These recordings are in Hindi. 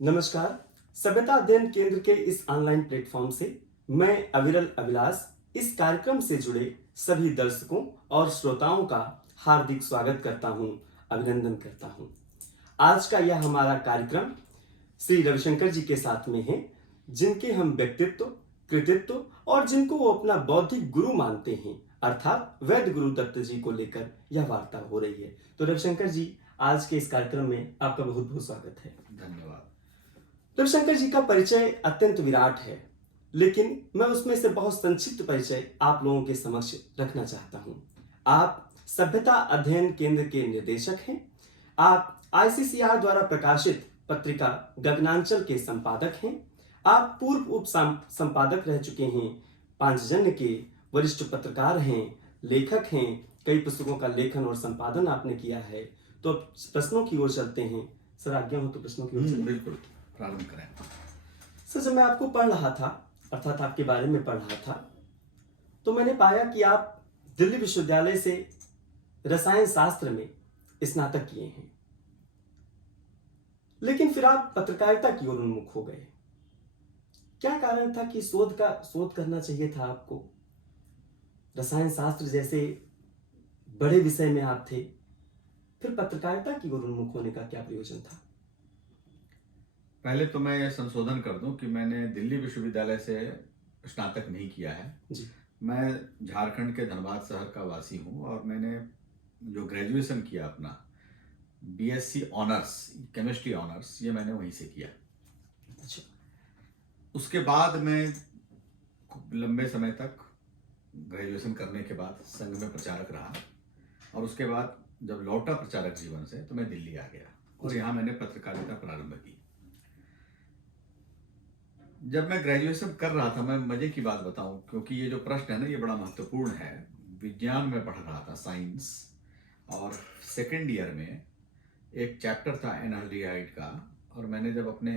नमस्कार। सभ्यता अध्ययन केंद्र के इस ऑनलाइन प्लेटफॉर्म से मैं अविरल अभिलाष इस कार्यक्रम से जुड़े सभी दर्शकों और श्रोताओं का हार्दिक स्वागत करता हूं, अभिनंदन करता हूं। आज का यह हमारा कार्यक्रम श्री रविशंकर जी के साथ में है, जिनके हम व्यक्तित्व, कृतित्व और जिनको वो अपना बौद्धिक गुरु मानते हैं, अर्थात वैद्य गुरु दत्त जी को लेकर यह वार्ता हो रही है। तो रविशंकर जी, आज के इस कार्यक्रम में आपका बहुत बहुत स्वागत है। धन्यवाद। रविशंकर जी का परिचय अत्यंत विराट है, लेकिन मैं उसमें से बहुत संक्षिप्त परिचय आप लोगों के समक्ष रखना चाहता हूं। आप सभ्यता अध्ययन केंद्र के निर्देशक हैं। आप आईसीसीआर द्वारा प्रकाशित पत्रिका गगनांचल के संपादक हैं। आप पूर्व उप संपादक रह चुके हैं, पांचजन्य के वरिष्ठ पत्रकार हैं, लेखक हैं। कई पुस्तकों का लेखन और संपादन आपने किया है। तो प्रश्नों की ओर चलते हैं। सर, आज्ञा हो तो प्रश्नों की ओर चलें। बिल्कुल, प्रारंभ करें। सर, जब मैं आपको पढ़ रहा था, अर्थात आपके बारे में पढ़ रहा था, तो मैंने पाया कि आप दिल्ली विश्वविद्यालय से रसायन शास्त्र में स्नातक किए हैं, लेकिन फिर आप पत्रकारिता की ओर उन्मुख हो गए। क्या कारण था कि शोध करना चाहिए था आपको? रसायन शास्त्र जैसे बड़े विषय में आप थे, फिर पत्रकारिता की ओर उन्मुख होने का क्या प्रयोजन था? पहले तो मैं ये संशोधन कर दूं कि मैंने दिल्ली विश्वविद्यालय से स्नातक नहीं किया है जी। मैं झारखंड के धनबाद शहर का वासी हूं और मैंने जो ग्रेजुएशन किया अपना बीएससी ऑनर्स, केमिस्ट्री ऑनर्स, ये मैंने वहीं से किया। अच्छा। उसके बाद मैं लंबे समय तक ग्रेजुएशन करने के बाद संघ में प्रचारक रहा और उसके बाद जब लौटा प्रचारक जीवन से तो मैं दिल्ली आ गया और यहाँ मैंने पत्रकारिता प्रारंभ की। जब मैं ग्रेजुएशन कर रहा था, मैं मजे की बात बताऊं क्योंकि ये जो प्रश्न है ना, ये बड़ा महत्वपूर्ण है। विज्ञान में पढ़ रहा था, साइंस, और सेकेंड ईयर में एक चैप्टर था एनाल्डिहाइड का, और मैंने जब अपने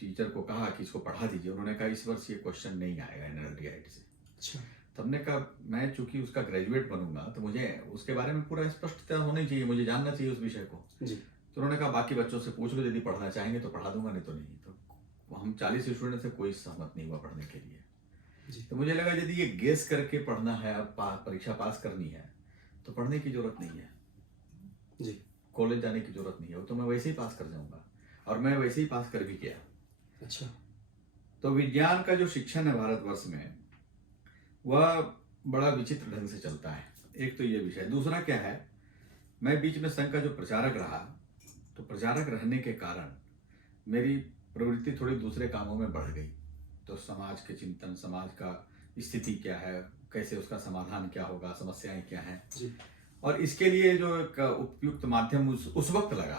टीचर को कहा कि इसको पढ़ा दीजिए, उन्होंने कहा इस वर्ष ये क्वेश्चन नहीं आएगा एनाल्डिहाइड से। अच्छा। तब ने कहा मैं चूंकि उसका ग्रेजुएट बनूंगा तो मुझे उसके बारे में पूरा स्पष्टता होनी चाहिए, मुझे जानना चाहिए उस विषय को। जी। तो उन्होंने कहा बाकी बच्चों से पूछ लो, यदि पढ़ना चाहेंगे तो पढ़ा दूंगा, नहीं तो नहीं। तो हम 40 स्टूडेंट से कोई सहमत नहीं हुआ पढ़ने के लिए। जी। तो मुझे लगा यदि ये गेस करके पढ़ना है और परीक्षा पास करनी है तो पढ़ने की जरूरत नहीं है जी। कॉलेज जाने की जरूरत नहीं है, वो तो मैं वैसे ही पास कर जाऊंगा, और मैं वैसे ही पास कर भी गया। अच्छा। तो विज्ञान का जो शिक्षण है भारतवर्ष में, वह बड़ा विचित्र ढंग से चलता है। एक तो ये विषय, दूसरा क्या है, मैं बीच में संघ का जो प्रचारक रहा, तो प्रचारक रहने के कारण मेरी प्रवृत्ति थोड़ी दूसरे कामों में बढ़ गई। तो समाज के चिंतन, समाज का स्थिति क्या है, कैसे उसका समाधान क्या होगा, समस्याएं क्या हैं, और इसके लिए जो एक उपयुक्त माध्यम उस वक्त लगा।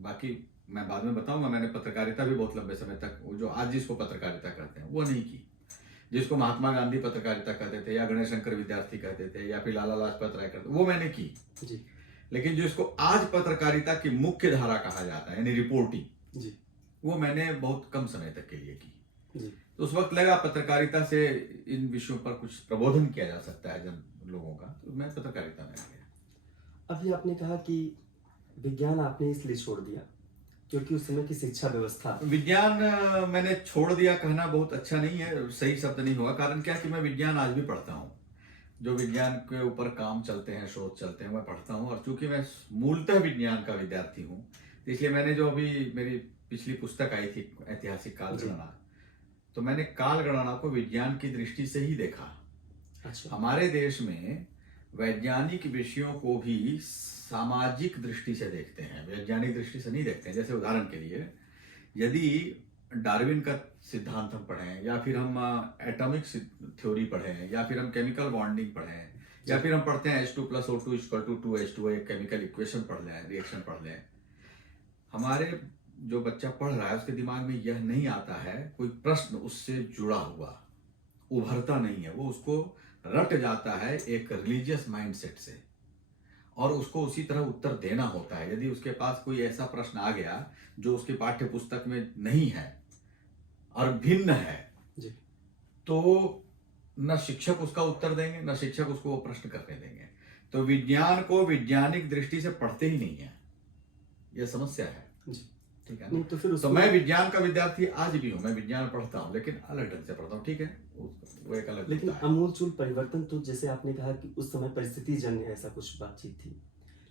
बाकी मैं बाद में बताऊंगा, मैंने पत्रकारिता भी बहुत लंबे समय तक, वो जो आज जिसको पत्रकारिता कहते हैं वो नहीं की, जिसको महात्मा गांधी पत्रकारिता कहते थे या गणेश शंकर विद्यार्थी कहते थे या फिर लाला लाजपत राय कहते, वो मैंने की जी। लेकिन जिसको आज पत्रकारिता की मुख्य धारा कहा जाता है, यानी रिपोर्टिंग जी। वो मैंने बहुत कम समय तक के लिए की जी। तो उस वक्त लगा पत्रकारिता से इन विषयों पर कुछ प्रबोधन किया जा सकता है जन लोगों का, तो मैं पत्रकारिता में आ गया। अभी आपने कहा कि विज्ञान आपने इसलिए छोड़ दिया क्योंकि उस समय की शिक्षा व्यवस्था। विज्ञान मैंने छोड़ दिया कहना बहुत अच्छा नहीं है, सही शब्द नहीं होगा। कारण क्या कि मैं विज्ञान आज भी पढ़ता हूँ, जो विज्ञान के ऊपर काम चलते हैं, शोध चलते हैं, मैं पढ़ता हूँ। और चूंकि मैं मूलतः विज्ञान का विद्यार्थी हूँ, इसलिए मैंने जो अभी मेरी पिछली पुस्तक आई थी ऐतिहासिक काल गणना, तो मैंने काल गणना को विज्ञान की दृष्टि से ही देखा। अच्छा। हमारे देश में वैज्ञानिक विषयों को भी सामाजिक दृष्टि से देखते हैं, वैज्ञानिक दृष्टि से नहीं देखते हैं। जैसे उदाहरण के लिए, यदि डार्विन का सिद्धांत हम पढ़ें, या फिर हम एटॉमिक थ्योरी पढ़ें, या फिर हम केमिकल बॉन्डिंग पढ़ें, या फिर हम पढ़ते हैं H2 + O2 = 2H2O, एक केमिकल इक्वेशन पढ़ लें, रिएक्शन पढ़ लें, हमारे जो बच्चा पढ़ रहा है उसके दिमाग में यह नहीं आता है, कोई प्रश्न उससे जुड़ा हुआ उभरता नहीं है, वो उसको रट जाता है एक रिलीजियस माइंडसेट से, और उसको उसी तरह उत्तर देना होता है। यदि उसके पास कोई ऐसा प्रश्न आ गया जो उसकी पाठ्य पुस्तक में नहीं है और भिन्न है, तो न शिक्षक उसका उत्तर देंगे, न शिक्षक उसको वो प्रश्न करने देंगे। तो विज्ञान को वैज्ञानिक दृष्टि से पढ़ते ही नहीं है, यह समस्या है। ठीक है नहीं ना। तो फिर तो उसको मैं विज्ञान का विद्यार्थी आज भी हूँ, मैं विज्ञान पढ़ता हूँ, लेकिन अलग ढंग से पढ़ता हूँ, ठीक है, वो एक अलग लेकिन मुद्दा है। आमूलचूल परिवर्तन तो जैसे आपने कहा कि उस समय परिस्थिति जन्य ऐसा कुछ बातचीत थी,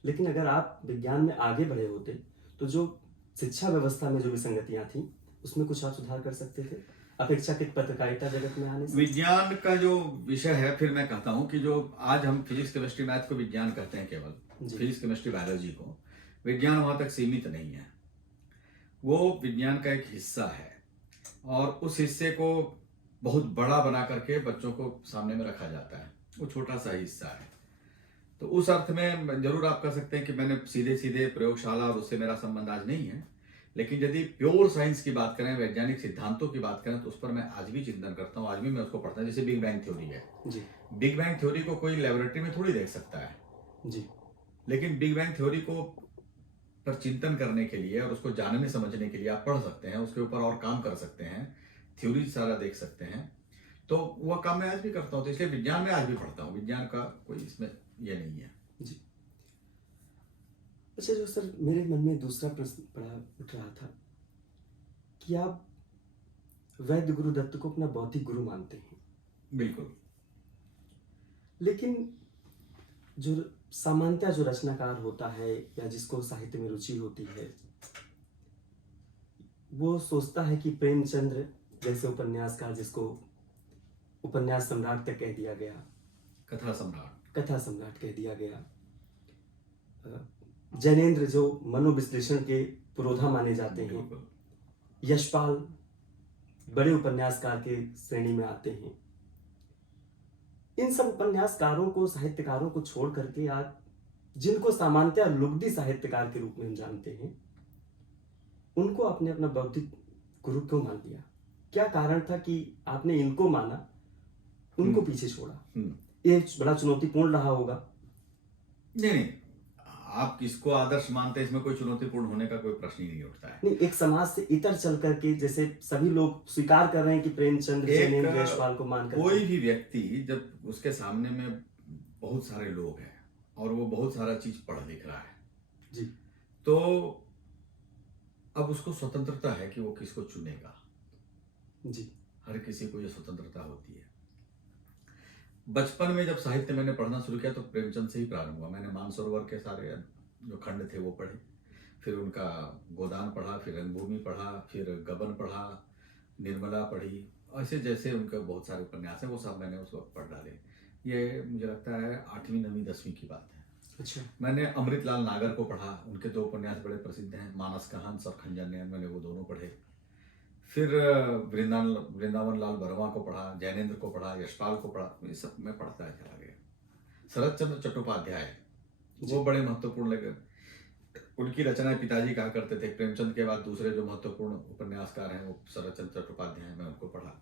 लेकिन अगर आप विज्ञान में आगे बढ़े होते तो जो शिक्षा व्यवस्था में जो विसंगतियां थी उसमें कुछ आप सुधार कर सकते थे अपेक्षाकृत पत्रकारिता जगत में आने से। विज्ञान का जो विषय है, फिर मैं कहता हूँ कि जो आज हम फिजिक्स केमिस्ट्री मैथ को विज्ञान कहते हैं, केवल जी फिजिक्स केमिस्ट्री बायोलॉजी को, विज्ञान वहां तक सीमित नहीं है, वो विज्ञान का एक हिस्सा है, और उस हिस्से को बहुत बड़ा बना करके बच्चों को सामने में रखा जाता है, वो छोटा सा हिस्सा है। तो उस अर्थ में जरूर आप कह सकते हैं कि मैंने सीधे सीधे प्रयोगशाला और उससे मेरा संबंध आज नहीं है, लेकिन यदि प्योर साइंस की बात करें, वैज्ञानिक सिद्धांतों की बात करें, तो उस पर मैं आज भी चिंतन करता हूँ, आज भी मैं उसको पढ़ता हूँ। जैसे बिग बैंग थ्योरी है, जी बिग बैंग थ्योरी को कोई लेबोरेटरी में थोड़ी देख सकता है, जी लेकिन बिग बैंग थ्योरी को पर चिंतन करने के लिए और उसको जानने समझने के लिए आप पढ़ सकते हैं, उसके ऊपर और काम कर सकते हैं, थ्योरी सारा देख सकते हैं। तो वह काम मैं आज भी करता हूँ, तो इसलिए विज्ञान में आज भी पढ़ता हूँ, विज्ञान का कोई इसमें ये नहीं है। जी। अच्छा जो सर मेरे मन में दूसरा प्रश्न बड़ा उठ रहा था कि आप वैद्य गुरुदत्त को अपना बौद्धिक गुरु मानते हैं, बिल्कुल। लेकिन जो सामान्यतः जो रचनाकार होता है या जिसको साहित्य में रुचि होती है वो सोचता है कि प्रेमचंद्र जैसे उपन्यासकार, जिसको उपन्यास सम्राट तक कह दिया गया, कथा सम्राट, कथा सम्राट कह दिया गया, जैनेन्द्र जो मनोविश्लेषण के पुरोधा माने जाते हैं, बिल्कुल। यशपाल बड़े उपन्यासकार के श्रेणी में आते हैं, इन सब उपन्यासकारों को, साहित्यकारों को छोड़ करके आज जिनको सामान्यतः लुगदी साहित्यकार के रूप में हम जानते हैं, उनको आपने अपना बौद्धिक गुरु क्यों मान लिया? क्या कारण था कि आपने इनको माना, उनको पीछे छोड़ा? ये बड़ा चुनौतीपूर्ण रहा होगा। नहीं, आप किसको आदर्श मानते हैं, इसमें कोई चुनौतीपूर्ण होने का कोई प्रश्न ही नहीं उठता है। नहीं, एक समाज से इतर चल करके, जैसे सभी लोग स्वीकार कर रहे हैं कि प्रेमचंद्र, जैनेन्द्र, यशपाल को मान कर, कोई भी व्यक्ति जब उसके सामने में बहुत सारे लोग हैं और वो बहुत सारा चीज पढ़ लिख रहा है जी, तो अब उसको स्वतंत्रता है कि वो किसको चुनेगा। जी, हर किसी को ये स्वतंत्रता होती है। बचपन में जब साहित्य मैंने पढ़ना शुरू किया तो प्रेमचंद से ही प्रारंभ हुआ। मैंने मानसरोवर के सारे जो खंड थे वो पढ़े, फिर उनका गोदान पढ़ा, फिर रंगभूमि पढ़ा, फिर गबन पढ़ा, निर्मला पढ़ी, ऐसे जैसे उनके बहुत सारे उपन्यास हैं वो सब मैंने उस वक्त पढ़ डाले। ये मुझे लगता है 8वीं 9वीं 10वीं की बात है। अच्छा, मैंने अमृतलाल नागर को पढ़ा, उनके 2 उपन्यास बड़े प्रसिद्ध हैं, मानस का हंस और खंजर नयन, मैंने वो दोनों पढ़े। फिर वृंदावन लाल वर्मा को पढ़ा, जैनेन्द्र को पढ़ा, यशपाल को पढ़ा, ये सब मैं पढ़ता है चला गया। शरद चंद्र चट्टोपाध्याय वो बड़े महत्वपूर्ण लगे, उनकी रचनाएं पिताजी कहा करते थे। प्रेमचंद के बाद दूसरे जो महत्वपूर्ण उपन्यासकार हैं वो शरद चंद्र चट्टोपाध्याय हैं, मैं उनको पढ़ा।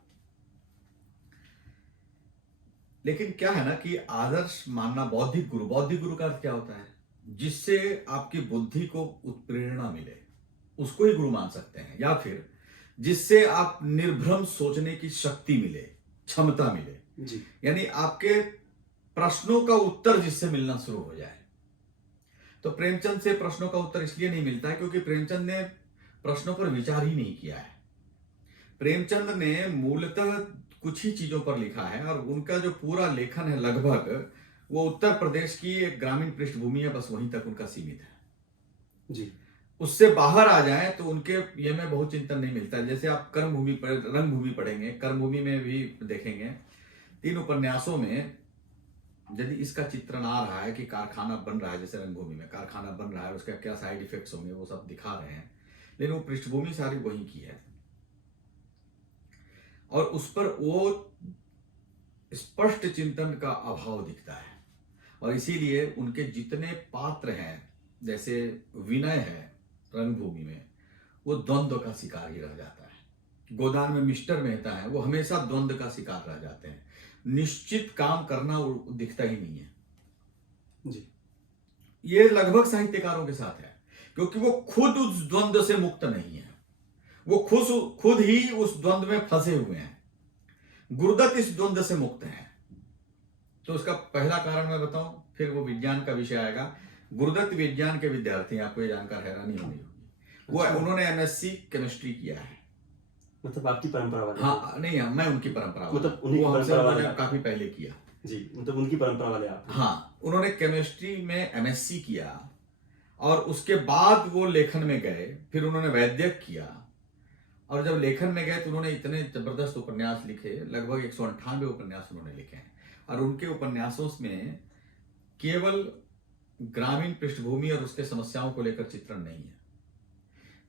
लेकिन क्या है ना कि आदर्श मानना, बौद्धिक गुरु का अर्थ क्या होता है? जिससे आपकी बुद्धि को उत्प्रेरणा मिले उसको ही गुरु मान सकते हैं, या फिर जिससे आप निर्भ्रम सोचने की शक्ति मिले, क्षमता मिले, जी, यानी आपके प्रश्नों का उत्तर जिससे मिलना शुरू हो जाए। तो प्रेमचंद से प्रश्नों का उत्तर इसलिए नहीं मिलता है क्योंकि प्रेमचंद ने प्रश्नों पर विचार ही नहीं किया है। प्रेमचंद ने मूलतः कुछ ही चीजों पर लिखा है और उनका जो पूरा लेखन है लगभग वो उत्तर प्रदेश की एक ग्रामीण पृष्ठभूमि है, बस वहीं तक उनका सीमित है। जी, उससे बाहर आ जाए तो उनके ये में बहुत चिंतन नहीं मिलता है। जैसे आप रंगभूमि पढ़ेंगे, कर्मभूमि में भी देखेंगे, 3 उपन्यासों में यदि इसका चित्रण आ रहा है कि कारखाना बन रहा है, जैसे रंगभूमि में कारखाना बन रहा है, उसका क्या साइड इफेक्ट्स होंगे वो सब दिखा रहे हैं, लेकिन वो पृष्ठभूमि सारी वही की है और उस पर वो स्पष्ट चिंतन का अभाव दिखता है। और इसीलिए उनके जितने पात्र हैं, जैसे विनय है रंगभूमि में, वो द्वंद्व का शिकार ही रह जाता है। गोदान में मिस्टर मेहता है, वो हमेशा द्वंद्व का शिकार रह जाते हैं, निश्चित काम करना दिखता ही नहीं है। जी, ये लगभग साहित्यकारों के साथ है क्योंकि वो खुद उस द्वंद्व से मुक्त नहीं है, वो खुद ही उस द्वंद्व में फंसे हुए हैं। गुरुदत्त इस द्वंद्व से मुक्त हैं। तो उसका पहला कारण मैं बताऊं, फिर वो विज्ञान का विषय आएगा। गुरुदत्त विज्ञान के विद्यार्थी, आपको ये जानकर हैरानी होगी, वो अच्छा। उन्होंने एमएससी केमिस्ट्री किया है। मतलब आपकी परंपरा वाले? हाँ नहीं, मैं उनकी परंपरा वाला। मतलब उन्हीं की वो हमसे परंपरा वाले उन्होंने आप? काफी पहले किया। जी, मतलब उनकी परंपरा वाले आप हैं। हाँ, उन्होंने केमिस्ट्री में एमएससी किया और उसके बाद वो लेखन में गए, फिर उन्होंने वैद्यक किया और जब लेखन में गए तो उन्होंने इतने जबरदस्त उपन्यास लिखे, लगभग 198 उपन्यास उन्होंने लिखे हैं। और उनके उपन्यासों में केवल ग्रामीण पृष्ठभूमि और उसके समस्याओं को लेकर चित्रण नहीं है,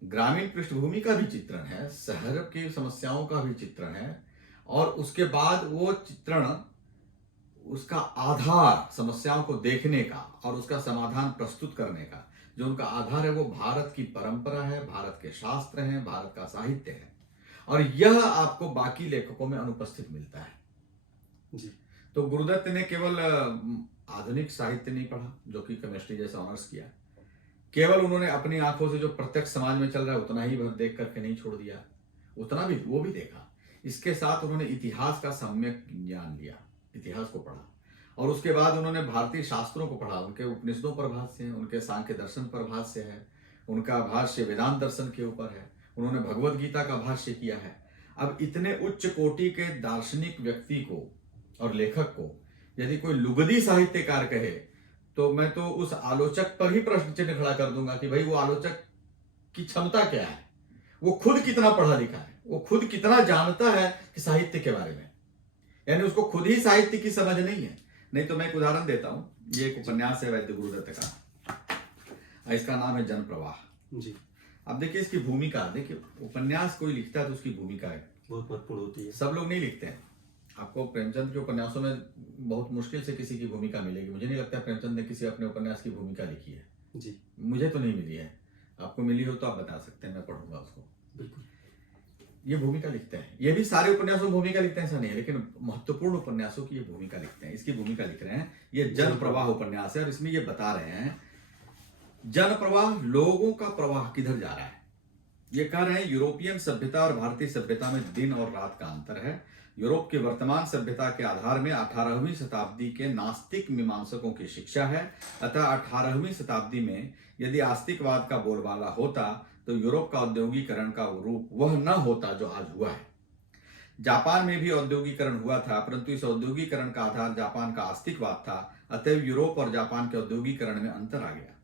ग्रामीण पृष्ठभूमि का भी चित्रण है, शहर की समस्याओं का भी चित्रण है, और उसके बाद वो चित्रण, उसका आधार समस्याओं को देखने का और उसका समाधान प्रस्तुत करने का जो उनका आधार है वो भारत की परंपरा है, भारत के शास्त्र हैं, भारत का साहित्य है, और यह आपको बाकी लेखकों में अनुपस्थित मिलता है। जी। तो गुरुदत्त ने केवल आधुनिक साहित्य नहीं पढ़ा, जो कि केमिस्ट्री जैसा ऑनर्स किया, केवल उन्होंने अपनी आंखों से जो प्रत्यक्ष समाज में चल रहा है उतना ही भर देख करके नहीं छोड़ दिया, उतना भी वो भी देखा। इसके साथ उन्होंने इतिहास का सम्यक ज्ञान लिया, इतिहास को पढ़ा, और उसके बाद उन्होंने भारतीय शास्त्रों को पढ़ा। उनके उपनिषदों पर भाष्य है, उनके सांख्य दर्शन पर भाष्य है, उनका भाष्य वेदांत दर्शन के ऊपर है, उन्होंने भगवत गीता का भाष्य किया है। अब इतने उच्च कोटि के दार्शनिक व्यक्ति को और लेखक को यदि कोई लुगदी साहित्यकार कहे तो मैं तो उस आलोचक पर ही प्रश्न चिन्ह खड़ा कर दूंगा कि भाई वो आलोचक की क्षमता क्या है, वो खुद कितना पढ़ा लिखा है, वो खुद कितना जानता है कि साहित्य के बारे में, यानी उसको खुद ही साहित्य की समझ नहीं है। नहीं तो मैं एक उदाहरण देता हूं, ये एक उपन्यास है वैद्य गुरुदत्त का, इसका नाम है जन प्रवाह। जी। अब देखिए इसकी भूमिका, देखिए उपन्यास कोई लिखता है तो उसकी भूमिका है बहुत महत्वपूर्ण होती है। सब लोग नहीं लिखते हैं। आपको प्रेमचंद के उपन्यासों में बहुत मुश्किल से किसी की भूमिका मिलेगी, मुझे नहीं लगता प्रेमचंद ने किसी अपने उपन्यास की भूमिका लिखी है। जी। मुझे तो नहीं मिली है, आपको मिली हो तो आप बता सकते हैं, मैं पढ़ूंगा उसको। बिल्कुल। ये भूमिका लिखते हैं, ये भी सारे उपन्यासों में भूमिका लिखते हैं ऐसा नहीं है, लेकिन महत्वपूर्ण उपन्यासों की ये भूमिका लिखते हैं। इसकी भूमिका लिख रहे हैं, ये जन प्रवाह उपन्यास है और इसमें ये बता रहे हैं जन प्रवाह, लोगों का प्रवाह किधर जा रहा है। ये कह रहे हैं यूरोपियन सभ्यता और भारतीय सभ्यता में दिन और रात का अंतर है। यूरोप की वर्तमान सभ्यता के आधार में 18वीं शताब्दी के नास्तिक मीमांसकों की शिक्षा है, अतः 18वीं शताब्दी में यदि आस्तिकवाद का बोलबाला होता तो यूरोप का औद्योगिकरण का रूप वह न होता जो आज हुआ है। जापान में भी औद्योगिकरण हुआ था, परंतु इस औद्योगिकरण का आधार जापान का आस्तिकवाद था, अतएव यूरोप और जापान के औद्योगिकरण में अंतर आ गया।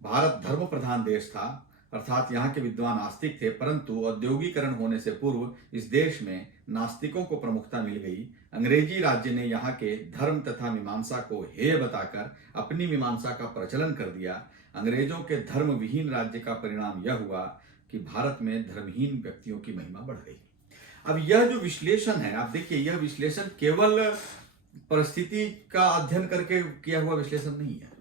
भारत धर्म प्रधान देश था, अर्थात यहाँ के विद्वान नास्तिक थे, परंतु औद्योगिकरण होने से पूर्व इस देश में नास्तिकों को प्रमुखता मिल गई। अंग्रेजी राज्य ने यहाँ के धर्म तथा मीमांसा को हेय बताकर अपनी मीमांसा का प्रचलन कर दिया। अंग्रेजों के धर्म विहीन राज्य का परिणाम यह हुआ कि भारत में धर्महीन व्यक्तियों की महिमा बढ़ गई। अब यह जो विश्लेषण है, आप देखिए, यह विश्लेषण केवल परिस्थिति का अध्ययन करके किया हुआ विश्लेषण नहीं है,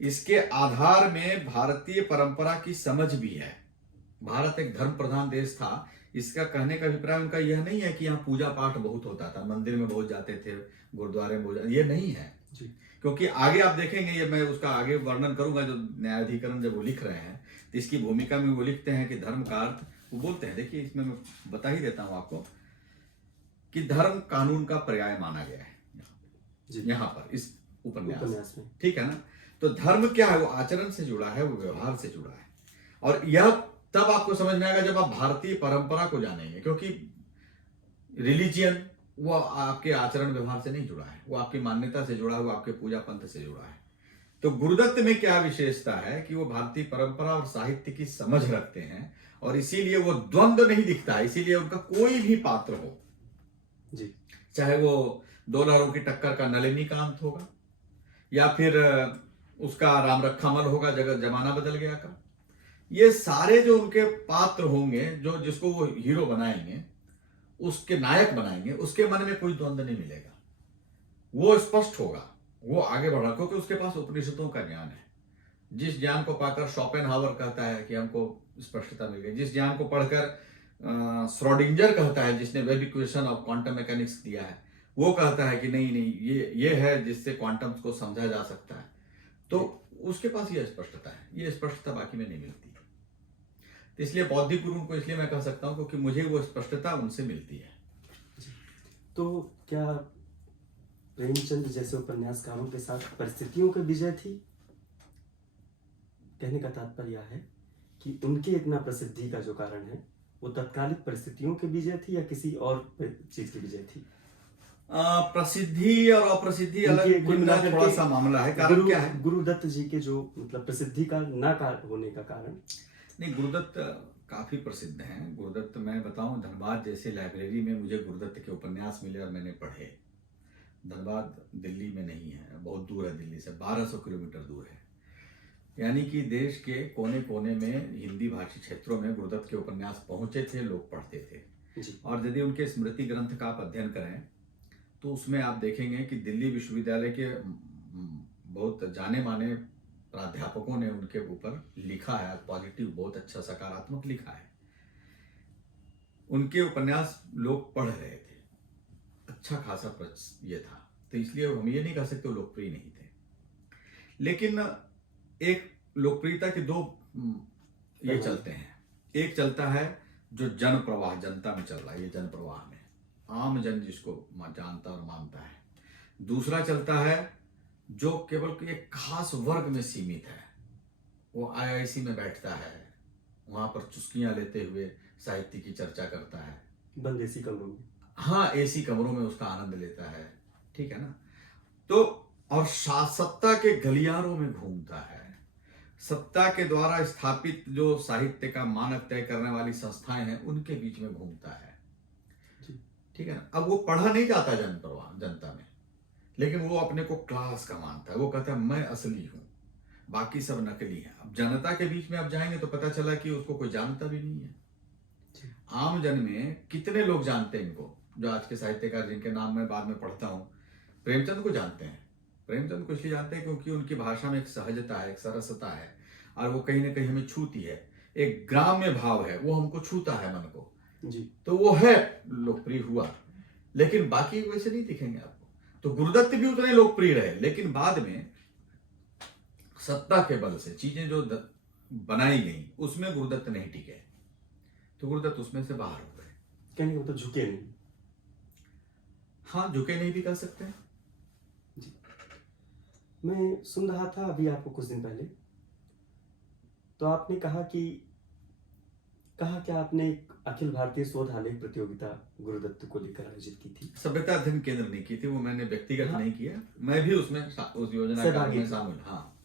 इसके आधार में भारतीय परंपरा की समझ भी है। भारत एक धर्म प्रधान देश था, इसका कहने का अभिप्राय उनका यह नहीं है कि यहाँ पूजा पाठ बहुत होता था, मंदिर में बहुत जाते थे, गुरुद्वारे में बहुत, ये नहीं है जी। क्योंकि आगे आप देखेंगे, ये मैं उसका आगे वर्णन करूंगा, जो न्यायाधिकरण जब वो लिख रहे हैं तो इसकी भूमिका में वो लिखते हैं कि धर्म का अर्थ, वो बोलते हैं, देखिए इसमें मैं बता ही देता हूं आपको कि धर्म कानून का पर्याय माना गया है यहाँ पर इस उपन्यास में, ठीक है ना। तो धर्म क्या है, वो आचरण से जुड़ा है, वो व्यवहार से जुड़ा है, और यह तब आपको समझ में आएगा जब आप भारतीय परंपरा को जानेंगे, क्योंकि रिलीजियन वो आपके आचरण व्यवहार से नहीं जुड़ा है, वो आपकी मान्यता से जुड़ा है, वो आपके पूजा पंथ से जुड़ा है। तो गुरुदत्त में क्या विशेषता है कि वो भारतीय परंपरा और साहित्य की समझ रखते हैं, और इसीलिए वो द्वंद्व नहीं दिखता है। इसीलिए उनका कोई भी पात्र हो जी, चाहे वो दो लहरों की टक्कर का नलिनीकांत होगा या फिर उसका राम रखामल होगा जगत जमाना बदल गया का, ये सारे जो उनके पात्र होंगे, जो जिसको वो हीरो बनाएंगे, उसके नायक बनाएंगे, उसके मन में कोई द्वंद्व नहीं मिलेगा, वो स्पष्ट होगा, वो आगे बढ़ा, क्योंकि उसके पास उपनिषदों का ज्ञान है, जिस ज्ञान को पाकर शोपेनहावर कहता है कि हमको स्पष्टता मिल गई, जिस ज्ञान को पढ़कर श्रोडिंजर कहता है, जिसने web equation of quantum mechanics दिया है, वो कहता है कि नहीं नहीं ये है जिससे क्वांटम को समझा जा सकता है, तो उसके पास ये स्पष्टता है, ये स्पष्टता बाकी में नहीं मिलती। तो इसलिए बौद्धिक गुरु को इसलिए मैं कह सकता हूं क्योंकि मुझे वो स्पष्टता उनसे मिलती है। तो क्या प्रेमचंद जैसे उपन्यासकारों के साथ परिस्थितियों की विजय थी? कहने का तात्पर्य है कि उनके इतना प्रसिद्धि का जो कारण है वो तत्कालिक परिस्थितियों की विजय थी या किसी और चीज की विजय थी? प्रसिद्धि और अप्रसिद्धि उनके अलग कुल मिलना मिलाकर थोड़ा के सा मामला है। कारण क्या है? गुरुदत्त जी के जो मतलब प्रसिद्धि का ना होने का कारण। नहीं, गुरुदत्त काफी प्रसिद्ध हैं। गुरुदत्त, मैं बताऊं, धनबाद जैसे लाइब्रेरी में मुझे गुरुदत्त के उपन्यास मिले और मैंने पढ़े। धनबाद दिल्ली में नहीं है, बहुत दूर है, दिल्ली से 1200 किलोमीटर दूर है। यानी कि देश के कोने कोने में हिंदी भाषी क्षेत्रों में गुरुदत्त के उपन्यास पहुंचे थे, लोग पढ़ते थे। जी। और यदि उनके स्मृति ग्रंथ का आप अध्ययन करें तो उसमें आप देखेंगे कि दिल्ली विश्वविद्यालय के बहुत जाने माने प्राध्यापकों ने उनके ऊपर लिखा है, पॉजिटिव, बहुत अच्छा सकारात्मक लिखा है। उनके उपन्यास लोग पढ़ रहे थे, अच्छा खासा ये था। तो इसलिए हम ये नहीं कह सकते वो लोकप्रिय नहीं थे। लेकिन एक लोकप्रियता के दो ये चलते हैं। एक चलता है जो जन प्रवाह, जनता में चल रहा है, ये जन प्रवाह में आम जन जिसको जानता और मानता है। दूसरा चलता है जो केवल एक खास वर्ग में सीमित है। वो आईआईसी में बैठता है, वहां पर चुस्कियां लेते हुए साहित्य की चर्चा करता है, बंद एसी कमरों में। हाँ, एसी कमरों में उसका आनंद लेता है, ठीक है ना। तो और सत्ता के गलियारों में घूमता है, सत्ता के द्वारा स्थापित जो साहित्य का मानक तय करने वाली संस्थाएं हैं उनके बीच में घूमता है, ठीक है ना। अब वो पढ़ा नहीं जाता जनता में, लेकिन वो अपने को क्लास का मानता है। वो कहता है मैं असली हूं, बाकी सब नकली हैं। अब जनता के बीच में आप जाएंगे तो पता चला कि उसको कोई जानता भी नहीं है। आम जन में कितने लोग जानते हैं इनको, जो आज के साहित्यकार जिनके नाम मैं बाद में पढ़ता हूं, प्रेमचंद को जानते हैं। प्रेमचंद को इसलिए जानते हैं क्योंकि उनकी भाषा में एक सहजता है, एक सरसता है, और वो कहीं ना कहीं हमें छूती है। एक ग्राम्य भाव है, वो हमको छूता है मन को जी। तो वो है, लोकप्रिय हुआ। लेकिन बाकी वैसे नहीं दिखेंगे आपको। तो गुरुदत्त भी उतने लोकप्रिय रहे, लेकिन बाद में सत्ता के बल से चीजें जो बनाई गई उसमें गुरुदत्त नहीं टिके, तो गुरुदत्त उसमें से बाहर हो गए। कहने का मतलब झुके नहीं। हाँ, झुके नहीं भी कह सकते हैं जी। मैं सुन रहा था अभी आपको कुछ दिन पहले, तो आपने कहा कि आपने एक अखिल भारतीय शोध आलेख प्रतियोगिता गुरुदत्त को लेकर आयोजित की थी। सभ्यता अध्ययन केंद्र ने की थी, वो मैंने व्यक्तिगत नहीं किया, मैं भी उसमें उस योजना में शामिल। हाँ,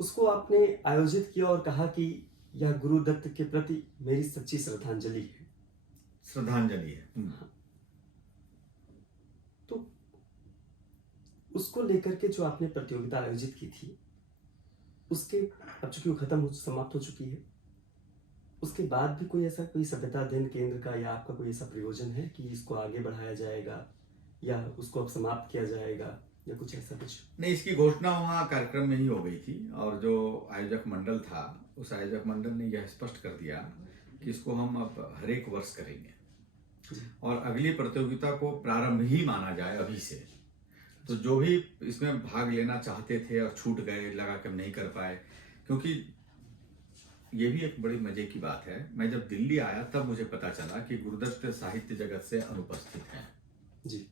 उसको आपने आयोजित किया और कहा कि यह गुरुदत्त के प्रति मेरी सच्ची श्रद्धांजलि है। श्रद्धांजलि है। हाँ। तो उसको लेकर के जो आपने प्रतियोगिता आयोजित की थी, उसके अब चूंकि वो समाप्त हो चुकी है, उसके बाद भी कोई सभ्यता अध्ययन केंद्र का या आपका कोई ऐसा प्रयोजन है कि इसको आगे बढ़ाया जाएगा या उसको अब समाप्त किया जाएगा या कुछ ऐसा कुछ? नहीं, इसकी घोषणा वहाँ कार्यक्रम में ही हो गई थी, और जो आयोजक मंडल था उस आयोजक मंडल ने यह स्पष्ट कर दिया कि इसको हम अब हर एक वर्ष करेंगे और अगली प्रतियोगिता को प्रारंभ ही माना जाए अभी से। तो जो भी इसमें भाग लेना चाहते थे और छूट गए, लगा कि हम नहीं कर पाए, क्योंकि ये भी एक बड़ी मजे की बात है, मैं जब दिल्ली आया तब मुझे पता चला कि गुरुदत्त साहित्य जगत से अनुपस्थित हैं जी,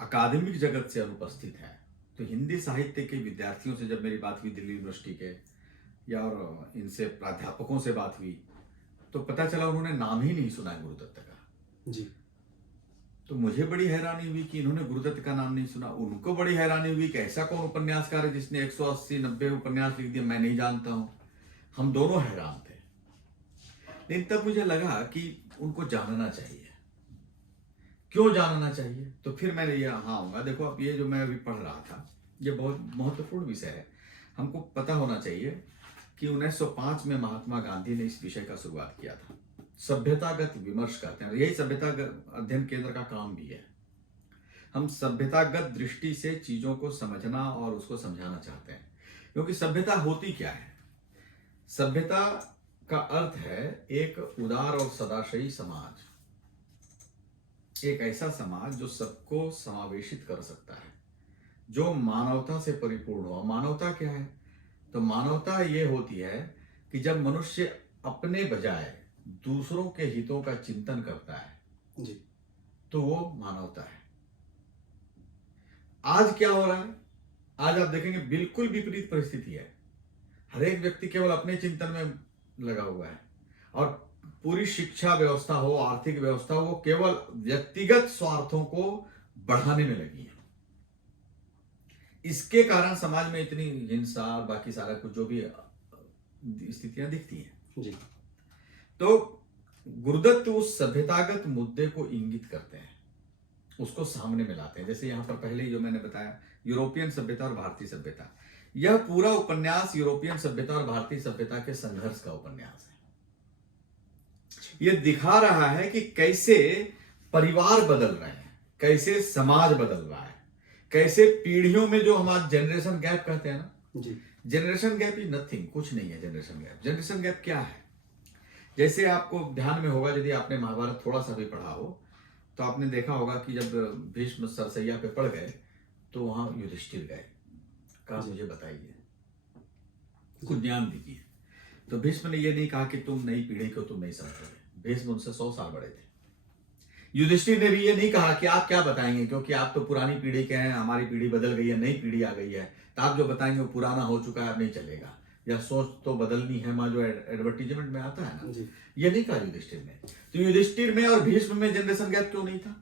अकादमिक जगत से अनुपस्थित हैं। तो हिंदी साहित्य के विद्यार्थियों से जब मेरी बात हुई, दिल्ली यूनिवर्सिटी के या और इनसे प्राध्यापकों से बात हुई, तो पता चला उन्होंने नाम ही नहीं सुना है गुरुदत्त का जी। तो मुझे बड़ी हैरानी हुई कि इन्होंने गुरुदत्त का नाम नहीं सुना। उनको बड़ी हैरानी हुई कि ऐसा कौन उपन्यासकार है जिसने 180-90 उपन्यास लिख दिए, मैं नहीं जानता हूं। हम दोनों हैरान थे, लेकिन तब मुझे लगा कि उनको जानना चाहिए। क्यों जानना चाहिए? तो फिर मैंने ये आऊंगा, देखो अब ये जो मैं अभी पढ़ रहा था ये बहुत महत्वपूर्ण विषय है। हमको पता होना चाहिए कि 1905 में महात्मा गांधी ने इस विषय का शुरुआत किया था। सभ्यतागत विमर्श करते हैं, यही सभ्यतागत अध्ययन केंद्र का काम भी है। हम सभ्यतागत दृष्टि से चीजों को समझना और उसको समझाना चाहते हैं, क्योंकि सभ्यता होती क्या है? सभ्यता का अर्थ है एक उदार और सदाशयी समाज, एक ऐसा समाज जो सबको समावेशित कर सकता है, जो मानवता से परिपूर्ण हो। मानवता क्या है? तो मानवता ये होती है कि जब मनुष्य अपने बजाय दूसरों के हितों का चिंतन करता है जी, तो वो मानवता है। आज क्या हो रहा है? आज आप देखेंगे बिल्कुल विपरीत परिस्थिति है। हर एक व्यक्ति केवल अपने चिंतन में लगा हुआ है, और पूरी शिक्षा व्यवस्था हो, आर्थिक व्यवस्था हो, वो केवल व्यक्तिगत स्वार्थों को बढ़ाने में लगी है। इसके कारण समाज में इतनी हिंसा और बाकी सारा कुछ जो भी स्थितियां दिखती हैं। जी। तो गुरुदत्त उस सभ्यतागत मुद्दे को इंगित करते हैं, उसको सामने में लाते हैं। जैसे यहां पर पहले जो मैंने बताया, यूरोपियन सभ्यता और भारतीय सभ्यता, यह पूरा उपन्यास यूरोपियन सभ्यता और भारतीय सभ्यता के संघर्ष का उपन्यास है। यह दिखा रहा है कि कैसे परिवार बदल रहे हैं, कैसे समाज बदल रहा है, कैसे पीढ़ियों में जो हमारा जनरेशन गैप कहते हैं ना जी। जनरेशन गैप इज नथिंग, कुछ नहीं है जनरेशन गैप। जनरेशन गैप क्या है? जैसे आपको ध्यान में होगा, यदि आपने महाभारत थोड़ा सा भी पढ़ा हो तो आपने देखा होगा कि जब भीष्म सरसैया पे पड़ गए तो वहां युधिष्ठिर गए, कहा मुझे बताइए, कुछ ज्ञान दीजिए। तो भीष्म ने ये नहीं कहा कि तुम नई पीढ़ी को तुम नहीं समझोगे, भीष्म उनसे 100 साल बड़े थे। युधिष्ठिर ने भी ये नहीं कहा कि आप क्या बताएंगे, क्योंकि आप तो पुरानी पीढ़ी के हैं, हमारी पीढ़ी बदल गई है, नई पीढ़ी आ गई है, तो आप जो बताएंगे वो पुराना हो चुका है, अब नहीं चलेगा, या सोच तो बदलनी है माँ, जो एडवर्टीजमेंट में आता है ना, ये नहीं कहा युधिष्ठिर ने। तो युधिष्ठिर में और भीष्म में जनरेशन गैप क्यों नहीं था?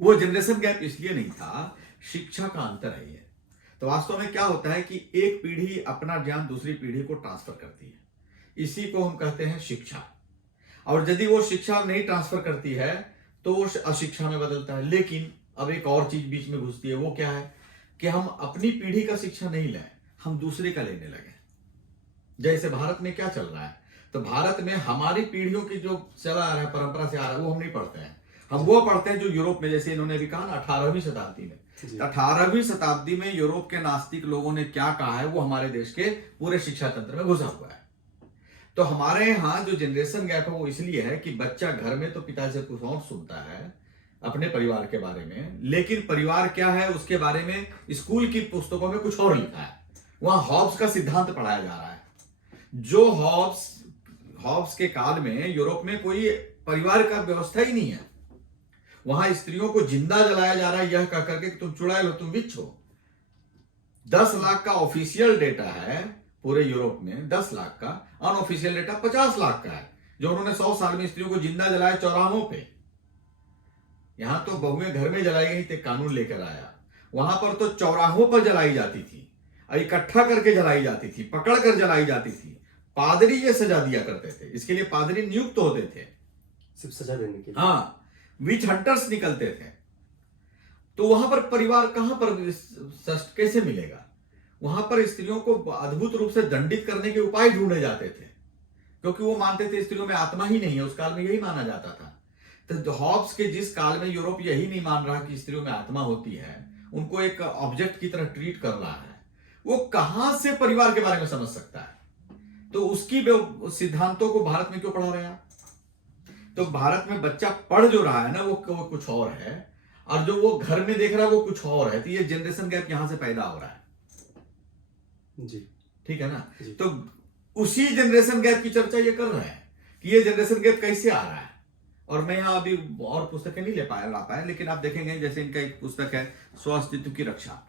वो जनरेशन गैप इसलिए नहीं था, शिक्षा का अंतर है ये। तो वास्तव में क्या होता है कि एक पीढ़ी अपना ज्ञान दूसरी पीढ़ी को ट्रांसफर करती है, इसी को हम कहते हैं शिक्षा। और यदि वो शिक्षा नहीं ट्रांसफर करती है तो वो अशिक्षा में बदलता है। लेकिन अब एक और चीज बीच में घुसती है, वो क्या है कि हम अपनी पीढ़ी का शिक्षा नहीं लाए, हम दूसरे का लेने लगे। जैसे भारत में क्या चल रहा है, तो भारत में हमारी पीढ़ियों की जो चला आ रहा है, परंपरा से आ रहा है, वो हम नहीं पढ़ते हैं। हम वो पढ़ते हैं जो यूरोप में, जैसे इन्होंने भी कहा ना 18वीं शताब्दी में, 18वीं शताब्दी में यूरोप के नास्तिक लोगों ने क्या कहा है वो हमारे देश के पूरे शिक्षा तंत्र में घुसा हुआ है। तो हमारे यहाँ जो जनरेशन गैप है वो इसलिए है कि बच्चा घर में तो पिता से कुछ और सुनता है अपने परिवार के बारे में, लेकिन परिवार क्या है उसके बारे में स्कूल की पुस्तकों में कुछ और लिखा है। वहां हॉब्स का सिद्धांत पढ़ाया जा रहा है, जो हॉब्स के काल में यूरोप में कोई परिवार का व्यवस्था ही नहीं है। वहां स्त्रियों को जिंदा जलाया जा रहा है, यह कह करके तुम चुड़ैल हो, तुम विच हो। 10 लाख का ऑफिशियल डेटा है पूरे यूरोप में, 10 लाख का, अनऑफिशियल डेटा 50 लाख का है, जो उन्होंने 100 साल में स्त्रियों को जिंदा जलाया चौराहों पे। यहां तो बहुएं घर में जलाई गई थी, कानून लेकर आया, वहां पर तो चौराहों पर जलाई जाती थी, इकट्ठा करके जलाई जाती थी, पकड़ कर जलाई जाती थी। पादरी ये सजा दिया करते थे, इसके लिए पादरी नियुक्त होते थे, सिर्फ सजा देने के लिए। हाँ, विच हंटर्स निकलते थे। तो वहां पर परिवार कहां पर कैसे मिलेगा? वहां पर स्त्रियों को अद्भुत रूप से दंडित करने के उपाय ढूंढे जाते थे, क्योंकि वो मानते थे स्त्रियों में आत्मा ही नहीं है। उस काल में यही माना जाता था। तो हॉब्स के जिस काल में यूरोप यही नहीं मान रहा कि स्त्रियों में आत्मा होती है, उनको एक ऑब्जेक्ट की तरह ट्रीट कर रहा है, वो कहां से परिवार के बारे में समझ सकता है? तो उसकी सिद्धांतों को भारत में क्यों पढ़ा रहे हैं? तो भारत में बच्चा पढ़ जो रहा है ना, वो कुछ और है, और जो वो घर में देख रहा है वो कुछ और है। तो ये जनरेशन गैप यहां से पैदा हो रहा है जी। ठीक है ना? तो उसी जनरेशन गैप की चर्चा ये कर रहे हैं कि ये जनरेशन गैप कैसे आ रहा है। और मैं यहां अभी और पुस्तकें नहीं ला पाया, लेकिन आप देखेंगे जैसे इनका एक पुस्तक है स्वास्तित्व की रक्षा।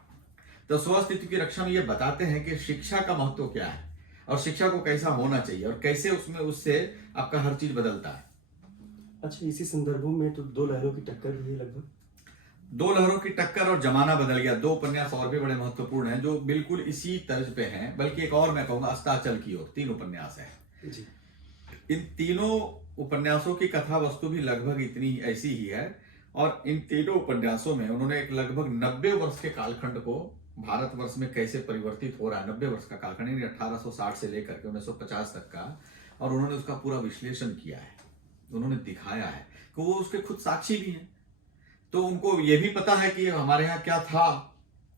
तो स्वास्तित्व की रक्षा में ये बताते हैं कि शिक्षा का महत्व क्या है और शिक्षा को कैसा होना चाहिए और कैसे उससे आपका हर चीज बदलता है। अच्छा, इसी संदर्भों में तो 2 लहरों की टक्कर भी है लगभग। 2 लहरों की टक्कर और जमाना बदल गया, 2 उपन्यास और भी बड़े महत्वपूर्ण हैं जो बिल्कुल इसी तर्ज पे हैं। बल्कि एक और मैं कहूंगा अस्ताचल की ओर, 3 उपन्यास है जी। इन तीनों उपन्यासों की कथा वस्तु भी लगभग इतनी ऐसी ही है। और इन तीनों उपन्यासों में उन्होंने एक लगभग 90 वर्ष के कालखंड को भारतवर्ष में कैसे परिवर्तित हो रहा है, 90 वर्ष का कालखंड 1860 से लेकर के 1950 तक का, और उन्होंने उसका पूरा विश्लेषण किया है, उन्होंने दिखाया है कि वो उसके खुद साक्षी भी हैं। तो उनको ये भी पता है कि हमारे यहाँ क्या था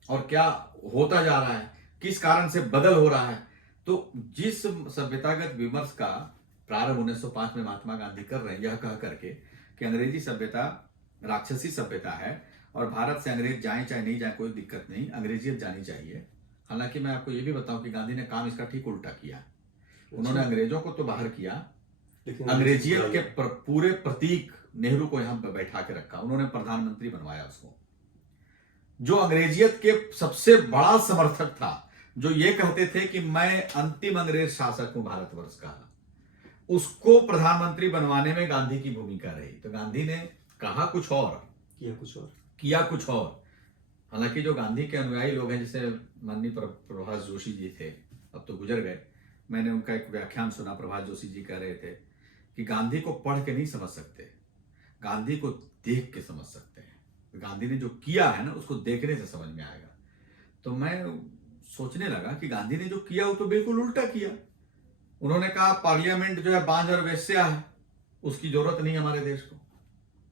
और क्या होता जा रहा है, किस कारण से बदल हो रहा है। तो जिस सभ्यतागत विमर्श का प्रारंभ 1905 में महात्मा गांधी कर रहे हैं, यह कह करके कि अंग्रेजी सभ्यता राक्षसी सभ्यता है और भारत से अंग्रेज जाए चाहे नहीं जाए कोई दिक्कत नहीं, अंग्रेजियत जानी चाहिए। हालांकि मैं आपको यह भी बताऊं कि गांधी ने काम इसका ठीक उल्टा किया। उन्होंने अंग्रेजों को तो बाहर किया, अंग्रेजियत के पूरे प्रतीक नेहरू को यहां बैठा के रखा, उन्होंने प्रधानमंत्री बनवाया उसको। जो अंग्रेजियत के सबसे बड़ा समर्थक था, जो ये कहते थे कि मैं अंतिम अंग्रेज शासक हूं भारतवर्ष का, उसको प्रधानमंत्री बनवाने में गांधी की भूमिका रही। तो गांधी ने कहा कुछ और, किया कुछ और। हालांकि जो गांधी के अनुयायी लोग हैं, जैसे माननीय प्रभाष जोशी जी थे, अब तो गुजर गए, मैंने उनका एक व्याख्यान सुना, प्रभाष जोशी जी कह रहे थे कि गांधी को पढ़ के नहीं समझ सकते, गांधी को देख के समझ सकते हैं। गांधी ने जो किया है ना, उसको देखने से समझ में आएगा। तो मैं सोचने लगा कि गांधी ने जो किया वो तो बिल्कुल उल्टा किया। उन्होंने कहा पार्लियामेंट जो है बांझ और वेश्या है, उसकी जरूरत नहीं हमारे देश को,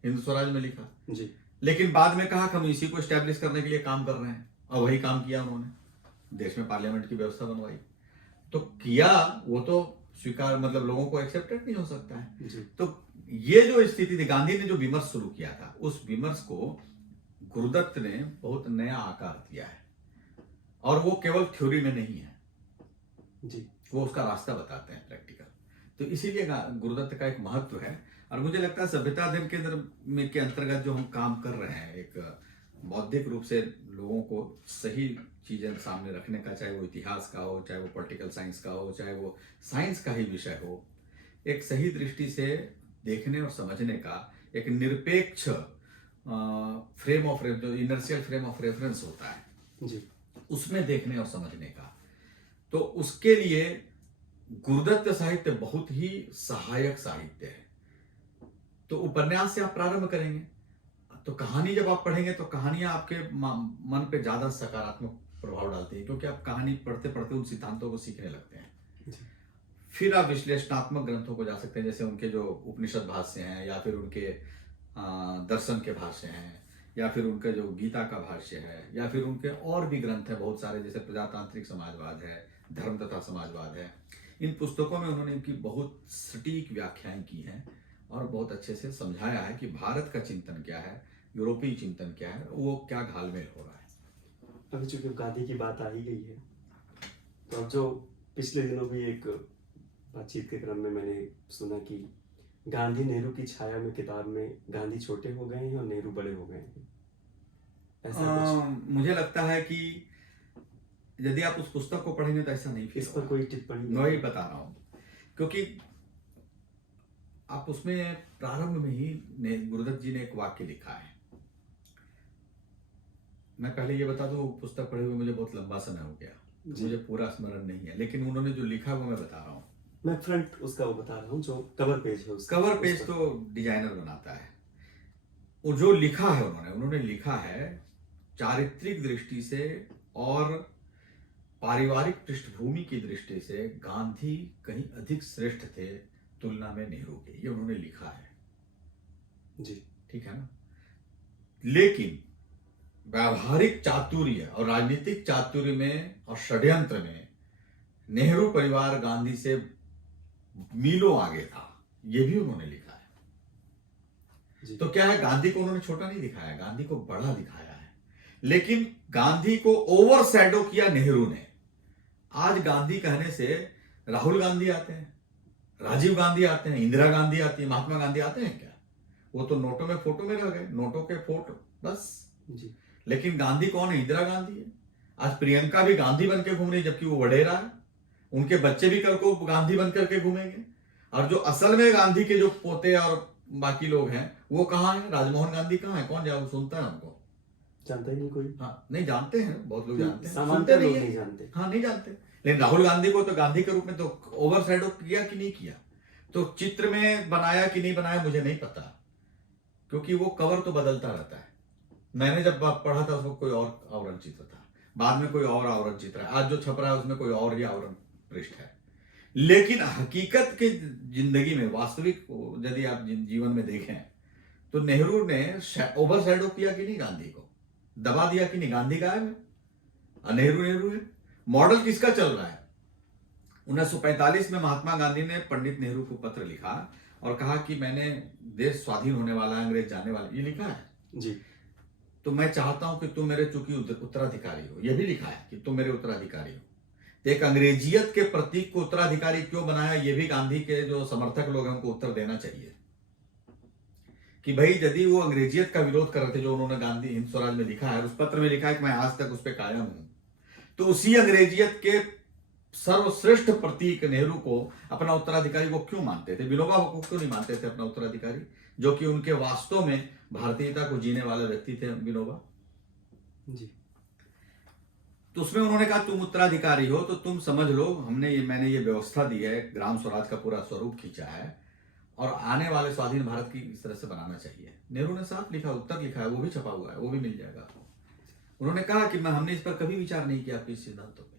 हिंदू स्वराज में लिखा जी। लेकिन बाद में कहा कि हम इसी को स्टैब्लिश करने के लिए काम कर रहे हैं, और वही काम किया उन्होंने, देश में पार्लियामेंट की व्यवस्था बनवाई। तो किया वो तो स्वीकार, मतलब लोगों को एक्सेप्टेड नहीं हो सकता है जी। तो ये जो स्थिति थी, गांधी ने जो विमर्श शुरू किया था, उस विमर्श को गुरुदत्त ने बहुत नया आकार दिया है, और वो केवल थ्योरी में नहीं है जी, वो उसका रास्ता बताते हैं प्रैक्टिकल। तो इसीलिए गुरुदत्त का एक महत्व है। और मुझे लगता है सभ्यता अध्ययन केंद्र में के अंतर्गत जो हम काम कर रहे हैं, एक बौद्धिक रूप से लोगों को सही चीजें सामने रखने का, चाहे वो इतिहास का हो, चाहे वो पॉलिटिकल साइंस का हो, चाहे वो साइंस का ही विषय हो, एक सही दृष्टि से देखने और समझने का एक निरपेक्ष फ्रेम ऑफ जो इनर्शियल फ्रेम ऑफ रेफरेंस होता है जी, उसमें देखने और समझने का। तो उसके लिए गुरुदत्त साहित्य बहुत ही सहायक साहित्य है। तो उपन्यास से आप प्रारंभ करेंगे तो कहानी जब आप पढ़ेंगे तो कहानियां आपके मन पे ज्यादा सकारात्मक प्रभाव डालती है, क्योंकि आप कहानी पढ़ते पढ़ते उन सिद्धांतों को सीखने लगते हैं। फिर आप विश्लेषणात्मक ग्रंथों को जा सकते हैं, जैसे उनके जो उपनिषद भाष्य हैं, या फिर उनके दर्शन के भाष्य हैं, या फिर उनका जो गीता का भाष्य है, या फिर उनके और भी ग्रंथ हैं बहुत सारे, जैसे प्रजातांत्रिक समाजवाद है, धर्म तथा समाजवाद है। इन पुस्तकों में उन्होंने इनकी बहुत सटीक व्याख्याएं की हैं और बहुत अच्छे से समझाया है कि भारत का चिंतन क्या है, यूरोपीय चिंतन क्या है, वो क्या घालमेल हो रहा है। अभी चूंकि गांधी की बात आ ही गई है, तो अब जो पिछले दिनों भी एक बातचीत के क्रम में मैंने सुना कि गांधी नेहरू की छाया में किताब में गांधी छोटे हो गए हैं और नेहरू बड़े हो गए हैं, ऐसा कुछ। मुझे लगता है कि यदि आप उस पुस्तक को पढ़ेंगे तो ऐसा नहीं, इस पर कोई टिप्पणी मैं ही बता रहा हूं, क्योंकि आप उसमें प्रारंभ में ही गुरुदत्त जी ने एक वाक्य लिखा है। मैं पहले ये बता दूं, पुस्तक पढ़े हुए मुझे बहुत लंबा समय हो गया, मुझे पूरा स्मरण नहीं है, लेकिन उन्होंने जो लिखा वो मैं बता रहा हूँ। मैं फ्रंट उसका वो बता रहा हूँ, जो कवर पेज है उसका। कवर पेज तो डिजाइनर बनाता है। वो जो लिखा है उन्होंने लिखा है चारित्रिक दृष्टि से और पारिवारिक पृष्ठभूमि की दृष्टि से गांधी कहीं अधिक श्रेष्ठ थे तुलना में नेहरू के, ये उन्होंने लिखा है जी, ठीक है ना। लेकिन व्यावहारिक चातुर्य और राजनीतिक चातुर्य में और षड्यंत्र में नेहरू परिवार गांधी से मीलों आगे था, ये भी उन्होंने लिखा है। तो क्या है, गांधी को उन्होंने छोटा नहीं दिखाया, गांधी को बड़ा दिखाया है, लेकिन गांधी को ओवर शैडो किया नेहरू ने। आज गांधी कहने से राहुल गांधी आते हैं, राजीव गांधी आते हैं, इंदिरा गांधी आती है, महात्मा गांधी आते हैं क्या? वो तो नोटों में फोटो में रह गए, नोटों के फोटो बस जी। लेकिन गांधी कौन है? इंदिरा गांधी है। आज प्रियंका भी गांधी बन के घूम रही, जबकि वो वडेरा है। उनके बच्चे भी कल को गांधी बन करके घूमेंगे। और जो असल में गांधी के जो पोते और बाकी लोग हैं वो कहाँ है? राजमोहन गांधी कहाँ है? कौन जाओ सुनता है उनको? जानता ही नहीं कोई। हाँ, नहीं जानते हैं, बहुत लोग जानते हैं, सामान्य लोग नहीं जानते। हाँ, नहीं जानते। लेकिन राहुल गांधी को तो गांधी के रूप में तो ओवर शैडो किया कि नहीं किया, तो चित्र में बनाया कि नहीं बनाया मुझे नहीं पता, क्योंकि वो कवर तो बदलता रहता है। मैंने जब पढ़ा था उसको कोई और आवरण चित्र था, बाद में कोई और आवरण चित्र है, आज जो छप रहा है उसमें कोई और ही आवरण पृष्ठ है। लेकिन हकीकत की जिंदगी में, वास्तविक यदि आप जीवन में देखें तो नेहरू ने ओवर शैडो किया कि नहीं, गांधी को दबा दिया कि नहीं? गांधी गायब है, नेहरू नेहरू है। मॉडल किसका चल रहा है? 1945 में महात्मा गांधी ने पंडित नेहरू को पत्र लिखा और कहा कि मैंने देश स्वाधीन होने वाला है, अंग्रेज जाने वाला, ये लिखा है जी। तो मैं चाहता हूं कि तुम मेरे चूंकि उत्तराधिकारी हो, ये भी लिखा है कि तुम मेरे उत्तराधिकारी हो। तो एक अंग्रेजियत के प्रतीक को उत्तराधिकारी क्यों बनाया, ये भी गांधी के जो समर्थक लोग हैं उनको उत्तर देना चाहिए कि भाई यदि वो अंग्रेजियत का विरोध कर रहे थे, जो उन्होंने गांधी हिंद स्वराज में लिखा है, उस पत्र में लिखा है कि मैं आज तक उस पर कायम हूं, तो उसी अंग्रेजियत के सर्वश्रेष्ठ प्रतीक नेहरू को अपना उत्तराधिकारी वो क्यों मानते थे, विनोबा को क्यों नहीं मानते थे अपना उत्तराधिकारी, जो कि उनके वास्तव में भारतीयता को जीने वाले व्यक्ति थे विनोबा जी। तो उसमें उन्होंने कहा तुम उत्तराधिकारी हो तो तुम समझ लो, मैंने ये व्यवस्था दी है, ग्राम स्वराज का पूरा स्वरूप खींचा है और आने वाले स्वाधीन भारत की इस तरह से बनाना चाहिए। नेहरू ने साफ लिखा, उत्तर लिखा है, वो भी छपा हुआ है, वो भी मिल जाएगा आपको। उन्होंने कहा कि हमने इस पर कभी विचार नहीं किया आपके इस सिद्धांतों पे,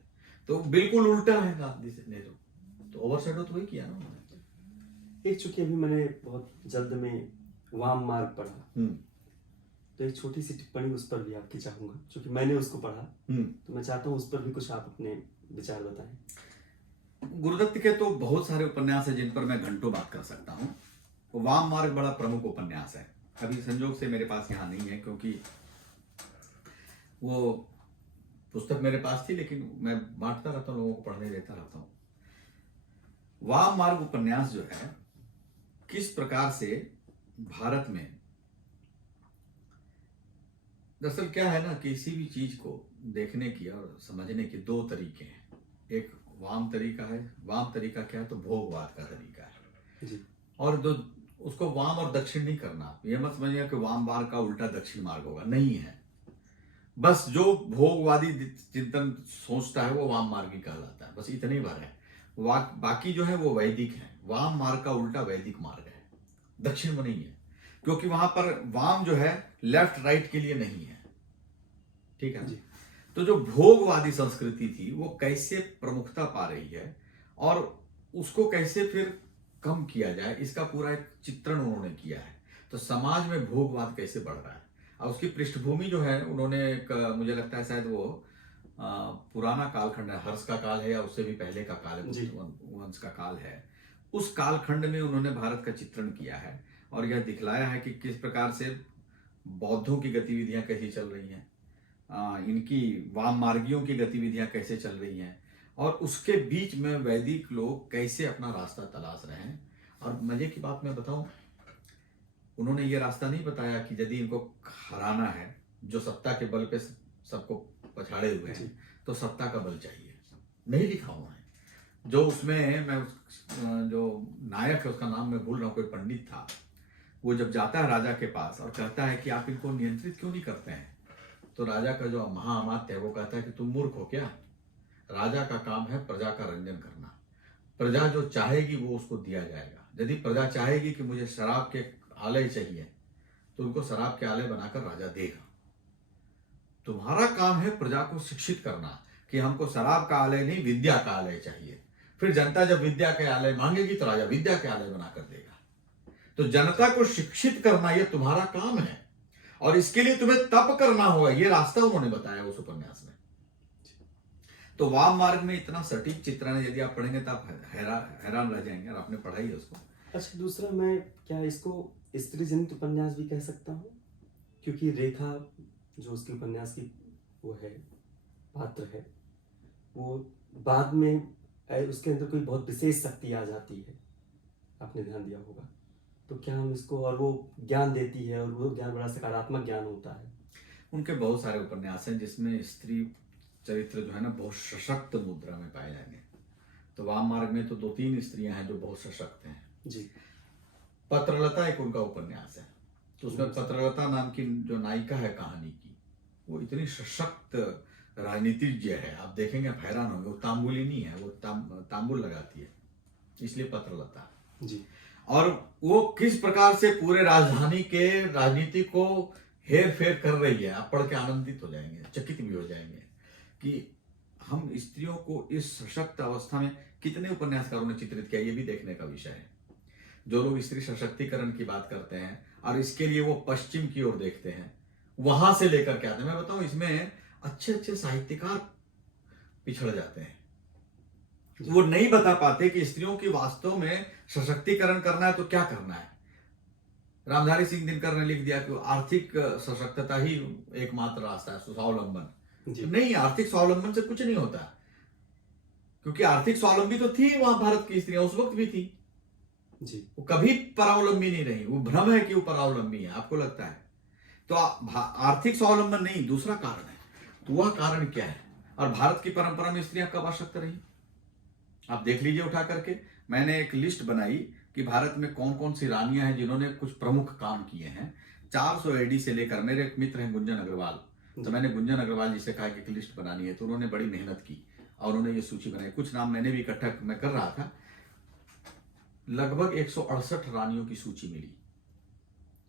तो बिल्कुल उल्टा है गांधी से नेहरू, तो ओवरशैडो तो वही किया ना उन्होंने। एक चूंकि अभी मैंने बहुत जल्द में वाम मार्ग पढ़ा, तो एक छोटी सी टिप्पणी उस पर भी आपकी चाहूंगा, क्योंकि मैंने उसको पढ़ा, तो मैं चाहता हूँ उस पर भी कुछ आप अपने विचार बताएं। गुरुदत्त के तो बहुत सारे उपन्यास हैं जिन पर मैं घंटों बात कर सकता हूँ। वाम मार्ग बड़ा प्रमुख उपन्यास है, अभी संयोग से मेरे पास यहाँ नहीं है क्योंकि वो पुस्तक मेरे पास थी, लेकिन मैं बांटता रहता हूँ, लोगों को पढ़ने देता रहता हूँ। वाम मार्ग उपन्यास जो है, किस प्रकार से भारत में, दरअसल क्या है ना, किसी भी चीज को देखने की और समझने के दो तरीके हैं। एक वाम तरीका है, वाम तरीका क्या है, तो भोगवाद का तरीका है जी। और दो, उसको वाम और दक्षिण नहीं करना, ये मत समझिएगा कि वाम मार्ग का उल्टा दक्षिण मार्ग होगा, नहीं है। बस जो भोगवादी चिंतन सोचता है वो वाम मार्गी कहलाता है, बस इतनी बार है। बाकी जो है वो वैदिक है। वाम मार्ग का उल्टा वैदिक मार्ग है, दक्षिण में नहीं है, क्योंकि वहां पर वाम जो है लेफ्ट राइट के लिए नहीं है, ठीक है। तो जो भोगवादी संस्कृति थी वो कैसे प्रमुखता पा रही है और उसको कैसे फिर कम किया जाए, इसका पूरा एक चित्रण उन्होंने किया है। तो समाज में भोगवाद कैसे बढ़ रहा है और उसकी पृष्ठभूमि जो है, उन्होंने एक, मुझे लगता है शायद वो पुराना कालखंड है, हर्ष का काल है या उससे भी पहले का काल है, वंश का काल है, उस कालखंड में उन्होंने भारत का चित्रण किया है और यह दिखलाया है कि किस प्रकार से बौद्धों की गतिविधियां कैसी चल रही हैं, इनकी वाम मार्गियों की गतिविधियां कैसे चल रही हैं और उसके बीच में वैदिक लोग कैसे अपना रास्ता तलाश रहे हैं। और मजे की बात मैं बताऊं, उन्होंने ये रास्ता नहीं बताया कि यदि इनको हराना है, जो सत्ता के बल पे सबको पछाड़े हुए हैं, तो सत्ता का बल चाहिए, नहीं लिखा हुआ है। जो उसमें मैं जो नायक है उसका नाम मैं भूल रहा हूँ, कोई पंडित था, वो जब जाता है राजा के पास और कहता है कि आप इनको नियंत्रित क्यों नहीं करते हैं, तो राजा का जो महाअमात्य है वो कहता है कि तुम मूर्ख हो क्या, राजा का काम है प्रजा का रंजन करना, प्रजा जो चाहेगी वो उसको दिया जाएगा। यदि प्रजा चाहेगी कि मुझे शराब के आलय चाहिए तो उनको शराब के आलय बनाकर राजा देगा। तुम्हारा काम है प्रजा को शिक्षित करना कि हमको शराब का आलय नहीं, विद्या का आलय चाहिए। फिर जनता जब विद्या के आलय मांगेगी तो राजा विद्या के आलय बनाकर देगा। तो जनता को शिक्षित करना ये तुम्हारा काम है और इसके लिए तुम्हें तप करना होगा, ये रास्ता उन्होंने बताया उस उपन्यास में। तो वाम मार्ग में इतना सटीक चित्रण है, यदि आप पढ़ेंगे तो आप हैरान रह जाएंगे, और आपने पढ़ा ही है उसको। अच्छा, दूसरा मैं क्या इसको स्त्री जनित उपन्यास भी कह सकता हूँ, क्योंकि रेखा जो उसकी उपन्यास की वो है पात्र है, वो बाद में उसके अंदर कोई बहुत विशेष शक्ति आ जाती है, आपने ध्यान दिया होगा। तो क्या हम इसको, और वो ज्ञान देती है और वो ज्ञान बड़ा सकारात्मक ज्ञान होता है। उनके बहुत सारे उपन्यास हैं जिसमें स्त्री चरित्र जो है ना बहुत सशक्त मुद्रा में पाए जाएंगे। तो वाम मार्ग में तो 2-3 स्त्रियां हैं जो बहुत सशक्त हैं जी। पत्रलता एक उनका उपन्यास है, तो उसमें पत्रलता नाम की जो नायिका है कहानी की, वो इतनी सशक्त राजनीतिज्ञ है, आप देखेंगे आप हैरान होंगे। वो तांबुली नहीं है, वो तांबुल लगाती है, इसलिए पत्रलता जी। और वो किस प्रकार से पूरे राजधानी के राजनीति को हेर फेर कर रही है, आप पढ़ के आनंदित हो जाएंगे, चकित भी हो जाएंगे कि हम स्त्रियों को इस सशक्त अवस्था में, कितने उपन्यासकारों ने चित्रित किया, ये भी देखने का विषय है। जो लोग स्त्री सशक्तिकरण की बात करते हैं और इसके लिए वो पश्चिम की ओर देखते हैं, वहां से लेकर के आते हैं। मैं बताऊं, इसमें अच्छे अच्छे साहित्यकार पिछड़ जाते हैं, वो नहीं बता पाते कि स्त्रियों की वास्तव में सशक्तिकरण करना है तो क्या करना है। रामधारी सिंह दिनकर ने लिख दिया कि आर्थिक सशक्तता ही एकमात्र रास्ता है, स्वावलंबन नहीं, आर्थिक स्वावलंबन से कुछ नहीं होता, क्योंकि आर्थिक स्वावलंबी तो थी वहां भारत की स्त्रियां, उस वक्त भी थी जी। वो कभी परावलंबी नहीं रही। वो भ्रम है कि वो परावलंबी है, आपको लगता है। तो आर्थिक स्वावलंबन नहीं, दूसरा कारण है। तो वह कारण क्या है? और भारत की परंपरा में स्त्रियां कब अशक्त रही? आप देख लीजिए उठा करके। मैंने एक लिस्ट बनाई कि भारत में कौन कौन सी रानियां हैं जिन्होंने कुछ प्रमुख काम किए हैं। 400 एडी से लेकर, मेरे एक मित्र हैं गुंजन अग्रवाल, तो मैंने गुंजन अग्रवाल जी से कहा कि एक लिस्ट बनानी है, तो उन्होंने बड़ी मेहनत की और उन्होंने ये सूची बनाई। कुछ नाम मैंने भी इकट्ठा मैं कर रहा था, लगभग 168 रानियों की सूची मिली।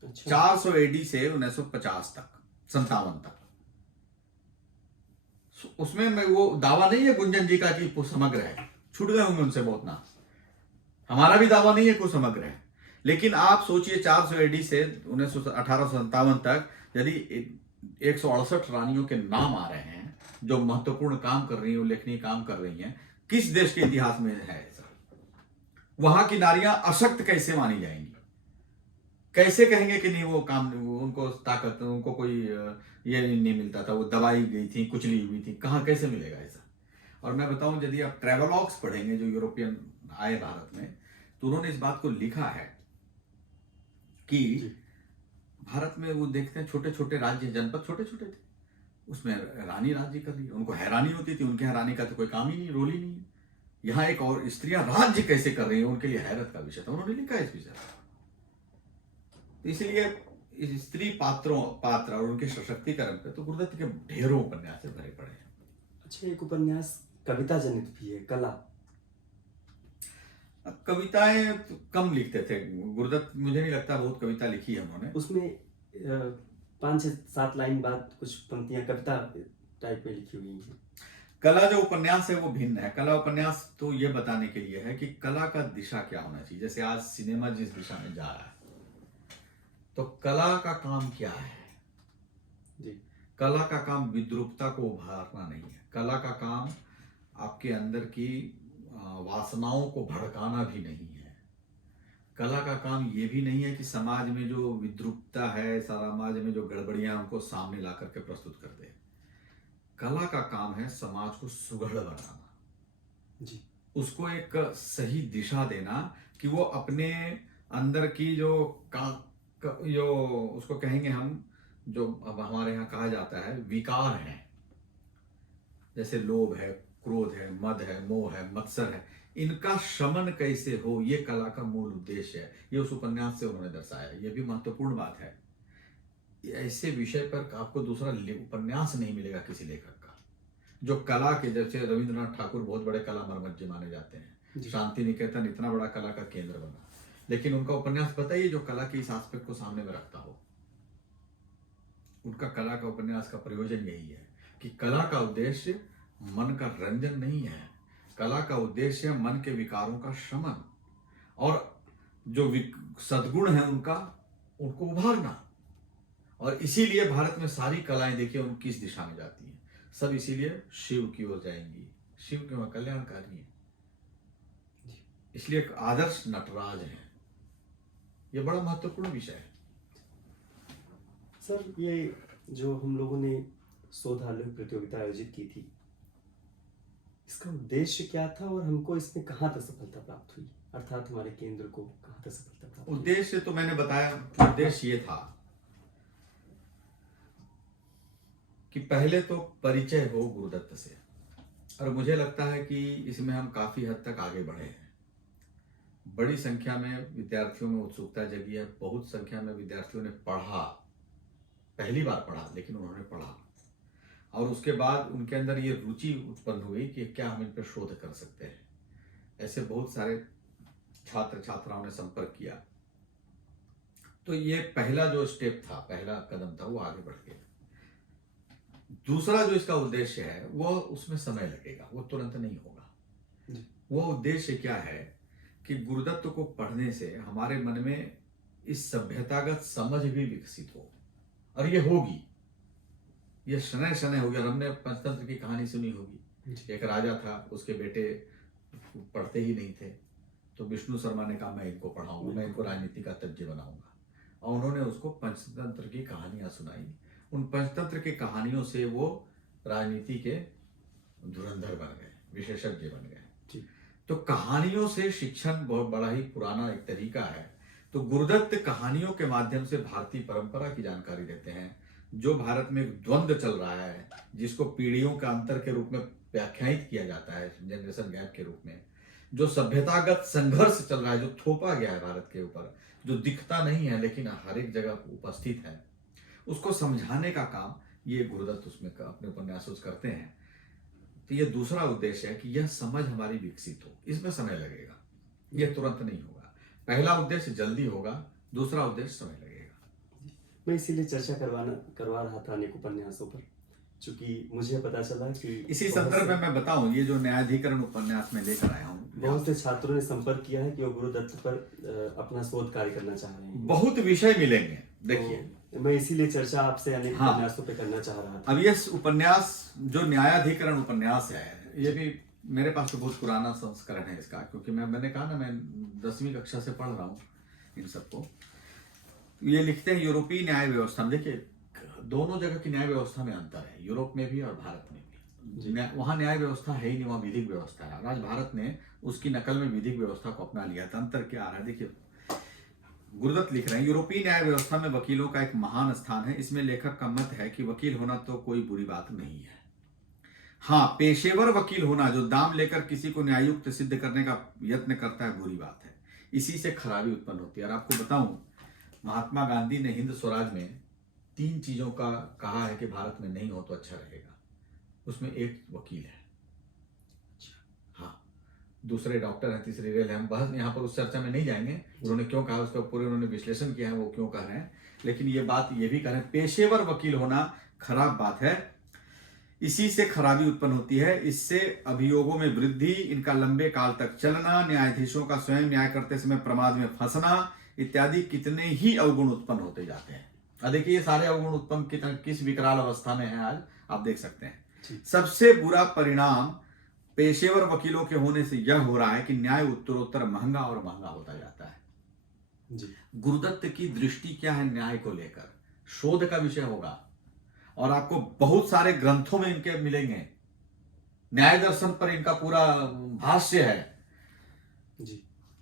अच्छा। 400 एडी से 1950 तक, 57 तक। उसमें मैं वो दावा नहीं है गुंजन जी का कि वो समग्र है, छूट गए होंगे उनसे बहुत नाम। हमारा भी दावा नहीं है कि वो समग्र है, लेकिन आप सोचिए 400 एडी से 1857 तक यदि 168 रानियों के नाम आ रहे हैं जो महत्वपूर्ण काम कर रही हैं, उल्लेखनीय काम कर रही हैं, किस देश के इतिहास में है ऐसा? वहां की नारियां अशक्त कैसे मानी जाएंगी? कैसे कहेंगे कि नहीं वो काम, उनको ताकत, उनको कोई ये नहीं मिलता था, वो दबाई गई थी, कुचली हुई थी, कहाँ कैसे मिलेगा ऐसा? और मैं बताऊं, यदि आप ट्रेवलॉग्स पढ़ेंगे जो यूरोपियन आए भारत में, तो उन्होंने इस बात को लिखा है कि भारत में वो देखते हैं छोटे छोटे राज्य, जनपद छोटे छोटे थे, उसमें रानी राज्य कर रही है, उनको हैरानी होती थी, उनके यहाँ रानी का तो कोई काम ही नहीं, रोल ही नहीं है। यहाँ एक और स्त्रियां राज्य कैसे कर रही है, उनके लिए हैरत का विषय था, उन्होंने लिखा है इस विषय पर। तो इसलिए स्त्री पात्र और उनके सशक्तिकरण पे तो गुरुदत्त के ढेरों उपन्यास से भरे पड़े हैं। अच्छा, एक उपन्यास कविता जनित भी है, कला। कविताएं तो कम लिखते थे गुरुदत्त, मुझे नहीं लगता बहुत कविता लिखी है उन्होंने। उसमें 5-7 लाइन बाद कुछ पंक्तियां कविता टाइप में लिखी हुई हैं। कला जो उपन्यास है वो भिन्न है। कला उपन्यास तो ये बताने के लिए है कि कला का दिशा क्या होना चाहिए। जैसे आज सिनेमा जिस दिशा में जा रहा है, तो कला का काम क्या है जी। कला का काम विद्रूपता को उभारना नहीं है। कला का काम आपके अंदर की वासनाओं को भड़काना भी नहीं है। कला का काम ये भी नहीं है कि समाज में जो विद्रूपता है, समाज में जो गड़बड़ियां, उनको सामने ला करके प्रस्तुत कर दे। कला का काम है समाज को सुघड़ बनाना जी। उसको एक सही दिशा देना कि वो अपने अंदर की जो उसको कहेंगे हम, जो अब हमारे यहाँ कहा जाता है विकार है, जैसे लोभ है, क्रोध है, मद है, मोह है, मत्सर है, इनका शमन कैसे हो, ये कला का मूल उद्देश्य है। ये उस उपन्यास से उन्होंने दर्शाया। ये भी महत्वपूर्ण बात है। ऐसे विषय पर आपको दूसरा उपन्यास नहीं मिलेगा किसी लेखक का जो कला के, जैसे रविंद्रनाथ ठाकुर बहुत बड़े कला मर्मज्ञ माने जाते हैं, शांति निकेतन इतना बड़ा कला का केंद्र बना, लेकिन उनका उपन्यास बताइए जो कला के इस एस्पेक्ट को सामने में रखता हो। उनका कला का उपन्यास का प्रयोजन यही है कि कला का उद्देश्य मन का रंजन नहीं है, कला का उद्देश्य मन के विकारों का शमन और जो सद्गुण है उनको उभारना। और इसीलिए भारत में सारी कलाएं देखिए उन किस दिशा में जाती हैं, सब इसीलिए शिव की ओर जाएंगी। शिव क्यों? कल्याणकारी है, इसलिए एक आदर्श नटराज है। ये बड़ा महत्वपूर्ण विषय है। सर, ये जो हम लोगों ने शोध आलेख प्रतियोगिता आयोजित की थी, इसका उद्देश्य क्या था और हमको इसमें कहाँ तक सफलता प्राप्त हुई, अर्थात हमारे केंद्र को कहाँ तक सफलता प्राप्त हुई? उद्देश्य तो मैंने बताया, उद्देश्य ये था कि पहले तो परिचय हो गुरुदत्त से, और मुझे लगता है कि इसमें हम काफी हद तक आगे बढ़े हैं। बड़ी संख्या में विद्यार्थियों में उत्सुकता जगी है, बहुत संख्या में विद्यार्थियों ने पढ़ा, पहली बार पढ़ा, लेकिन उन्होंने पढ़ा और उसके बाद उनके अंदर ये रुचि उत्पन्न हुई कि क्या हम इन पर शोध कर सकते हैं। ऐसे बहुत सारे छात्र छात्राओं ने संपर्क किया, तो ये पहला जो स्टेप था, पहला कदम था, वो आगे बढ़ गया। दूसरा जो इसका उद्देश्य है वो, उसमें समय लगेगा, वो तुरंत नहीं होगा। वो उद्देश्य क्या है कि गुरुदत्त को पढ़ने से हमारे मन में इस सभ्यतागत समझ भी विकसित हो, और ये होगी, ये शनै शनै होगी। और हमने पंचतंत्र की कहानी सुनी होगी, एक राजा था, उसके बेटे पढ़ते ही नहीं थे, तो विष्णु शर्मा ने कहा मैं इनको पढ़ाऊंगा, मैं इनको राजनीति का तज्ञ बनाऊंगा, और उन्होंने उसको पंचतंत्र की कहानियां सुनाई। उन पंचतंत्र की कहानियों से वो राजनीति के धुरंधर बन गए, विशेषज्ञ बन गए। तो कहानियों से शिक्षण बहुत बड़ा ही पुराना एक तरीका है। तो गुरुदत्त कहानियों के माध्यम से भारतीय परंपरा की जानकारी देते हैं, जो भारत में एक द्वंद्व चल रहा है, जिसको पीढ़ियों का अंतर के रूप में व्याख्यायित किया जाता है, जनरेशन गैप के रूप में, जो सभ्यतागत संघर्ष चल रहा है, जो थोपा गया है भारत के ऊपर, जो दिखता नहीं है लेकिन हर एक जगह उपस्थित है, उसको समझाने का काम ये गुरुदत्त उसमें अपने उपन्यासों से करते हैं। तो ये दूसरा उद्देश्य है कि यह समझ हमारी विकसित हो। इसमें समय लगेगा, ये तुरंत नहीं होगा। पहला उद्देश्य जल्दी होगा, दूसरा उद्देश्य समय लगेगा। मैं इसीलिए चर्चा करवा रहा था अनेक उपन्यासों पर, क्योंकि मुझे पता चला कि इसी संदर्भ में मैं बताऊं, ये जो न्यायाधिकरण उपन्यास में लेकर आया हूँ, बहुत से छात्रों ने संपर्क किया है कि वो गुरुदत्त पर अपना शोध कार्य करना चाह रहे हैं। बहुत विषय मिलेंगे, देखिए। तो मैं इसीलिए चर्चा आपसे अनेक हाँ, उपन्यासों पे करना चाह रहा था। अब ये उपन्यास जो न्यायाधिकरण उपन्यास है, ये भी मेरे पास तो बहुत पुराना संस्करण है इसका, क्योंकि मैंने कहा ना, मैं 10वीं कक्षा से पढ़ रहा हूँ इन सबको। ये लिखते हैं यूरोपीय न्याय व्यवस्था में। देखिए, दोनों जगह की न्याय व्यवस्था में अंतर है, यूरोप में भी और भारत में भी। वहां न्याय व्यवस्था है ही नहीं, वहां विधिक व्यवस्था है। और आज भारत ने उसकी नकल में विधिक व्यवस्था को अपना लिया था। अंतर क्या आ रहा है, देखिए। गुरुदत्त लिख रहे हैं, यूरोपीय न्याय व्यवस्था में वकीलों का एक महान स्थान है। इसमें लेखक का मत है कि वकील होना तो कोई बुरी बात नहीं है। हाँ, पेशेवर वकील होना जो दाम लेकर किसी को न्यायुक्त सिद्ध करने का यत्न करता है, बुरी बात है। इसी से खराबी उत्पन्न होती है। और आपको बताऊं, महात्मा गांधी ने हिंद स्वराज में 3 चीजों का कहा है कि भारत में नहीं हो तो अच्छा रहेगा। उसमें एक वकील है, हाँ, दूसरे डॉक्टर हैं, तीसरी रेल है। हम बस यहाँ पर उस चर्चा में नहीं जाएंगे, उन्होंने क्यों कहा उसका पूरे उन्होंने विश्लेषण किया है, वो क्यों कह रहे हैं। लेकिन ये बात ये भी कह रहे हैं, पेशेवर वकील होना खराब बात है, इसी से खराबी उत्पन्न होती है। इससे अभियोगों में वृद्धि, इनका लंबे काल तक चलना, न्यायाधीशों का स्वयं न्याय करते समय प्रमाद में फंसना इत्यादि कितने ही अवगुण उत्पन्न होते जाते हैं। अब देखिए, ये सारे अवगुण उत्पन्न किस विकराल अवस्था में है आज, आप देख सकते हैं। सबसे बुरा परिणाम पेशेवर वकीलों के होने से यह हो रहा है कि न्याय उत्तरोत्तर महंगा और महंगा होता जाता है जी। गुरुदत्त की दृष्टि क्या है न्याय को लेकर, शोध का विषय होगा, और आपको बहुत सारे ग्रंथों में इनके मिलेंगे। न्याय दर्शन पर इनका पूरा भाष्य है जी।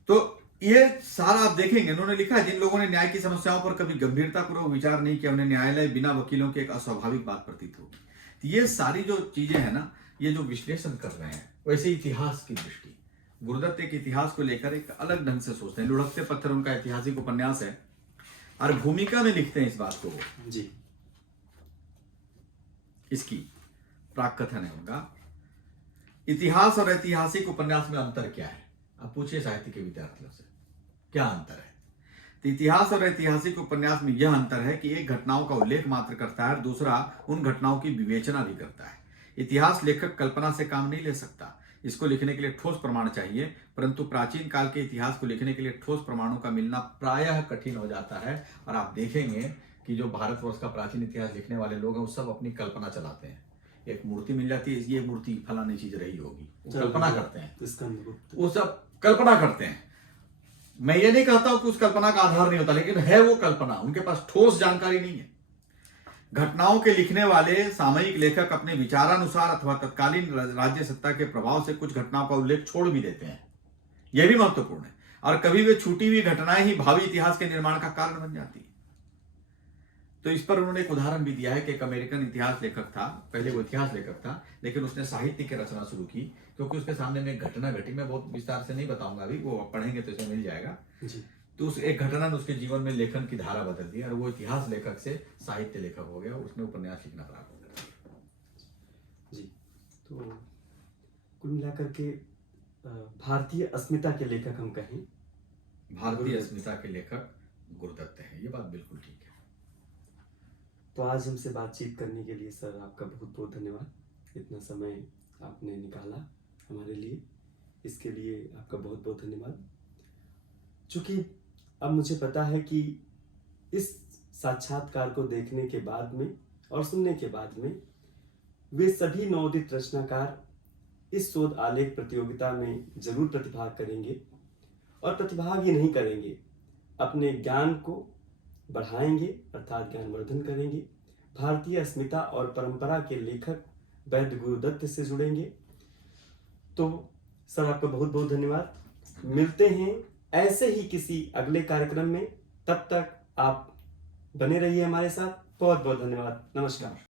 तो ये सारा आप देखेंगे, उन्होंने लिखा है, जिन लोगों ने न्याय की समस्याओं पर कभी गंभीरतापूर्वक विचार नहीं किया, उन्हें न्यायालय बिना वकीलों के एक अस्वाभाविक बात प्रतीत होगी। तो ये सारी जो चीजें हैं ना, ये जो विश्लेषण कर रहे हैं, वैसे इतिहास की दृष्टि, गुरुदत्त एक इतिहास को लेकर एक अलग ढंग से सोचते हैं। लुढ़कते पत्थर उनका ऐतिहासिक उपन्यास है, और भूमिका में लिखते हैं इस बात को जी। इसकी प्राक कथन है उनका, इतिहास और ऐतिहासिक उपन्यास में अंतर क्या है। अब पूछिए साहित्य के विद्यार्थियों से, क्या अंतर है। तो इतिहास और ऐतिहासिक उपन्यास में यह अंतर है कि एक घटनाओं का उल्लेख मात्र करता है और दूसरा उन घटनाओं की विवेचना भी करता है। इतिहास लेखक कल्पना से काम नहीं ले सकता, इसको लिखने के लिए ठोस प्रमाण चाहिए, परंतु प्राचीन काल के इतिहास को लिखने के लिए ठोस प्रमाणों का मिलना प्रायः कठिन हो जाता है। और आप देखेंगे कि जो भारतवर्ष का प्राचीन इतिहास लिखने वाले लोग हैं, वो सब अपनी कल्पना चलाते हैं। एक मूर्ति मिल जाती है, ये मूर्ति फलानी चीज रही होगी, वो कल्पना करते हैं, वो सब कल्पना करते हैं। मैं ये नहीं कहता हूं कि उस कल्पना का आधार नहीं होता, लेकिन है वो कल्पना, उनके पास ठोस जानकारी नहीं है। घटनाओं के लिखने वाले सामयिक लेखक अपने विचारानुसार अथवा तत्कालीन राज्य सत्ता के प्रभाव से कुछ घटनाओं का उल्लेख छोड़ भी देते हैं, यह भी महत्वपूर्ण है। और कभी वे छूटी हुई घटनाएं ही भावी इतिहास के निर्माण का कारण बन जाती है। तो इस पर उन्होंने एक उदाहरण भी दिया है कि एक अमेरिकन इतिहास लेखक था, पहले वो इतिहास लेखक था, लेकिन उसने साहित्य की रचना शुरू की, क्योंकि उसके सामने में एक घटना घटी। मैं बहुत विस्तार से नहीं बताऊंगा अभी, वो पढ़ेंगे तो इसे मिल जाएगा जी। तो उस एक घटना ने उसके जीवन में लेखन की धारा बदल दी, और वो इतिहास लेखक से साहित्य लेखक हो गया, उसने उपन्यास लिखना प्रारंभ कर दिया जी। तो कुल मिलाकर के भारतीय अस्मिता के लेखक हम कहें, भारतीय अस्मिता के लेखक गुरुदत्त है, ये बात बिल्कुल ठीक है। तो आज हमसे बातचीत करने के लिए सर आपका बहुत बहुत धन्यवाद। इतना समय आपने निकाला हमारे लिए, इसके लिए आपका बहुत बहुत धन्यवाद। चूँकि अब मुझे पता है कि इस साक्षात्कार को देखने के बाद में और सुनने के बाद में वे सभी नवोदित रचनाकार इस शोध आलेख प्रतियोगिता में जरूर प्रतिभाग करेंगे, और प्रतिभाग ही नहीं करेंगे, अपने ज्ञान को बढ़ाएंगे, अर्थात ज्ञानवर्धन करेंगे। भारतीय अस्मिता और परंपरा के लेखक वैद्य गुरुदत्त से जुड़ेंगे। तो सर आपका बहुत बहुत धन्यवाद। मिलते हैं ऐसे ही किसी अगले कार्यक्रम में, तब तक आप बने रहिए हमारे साथ। बहुत बहुत धन्यवाद। नमस्कार।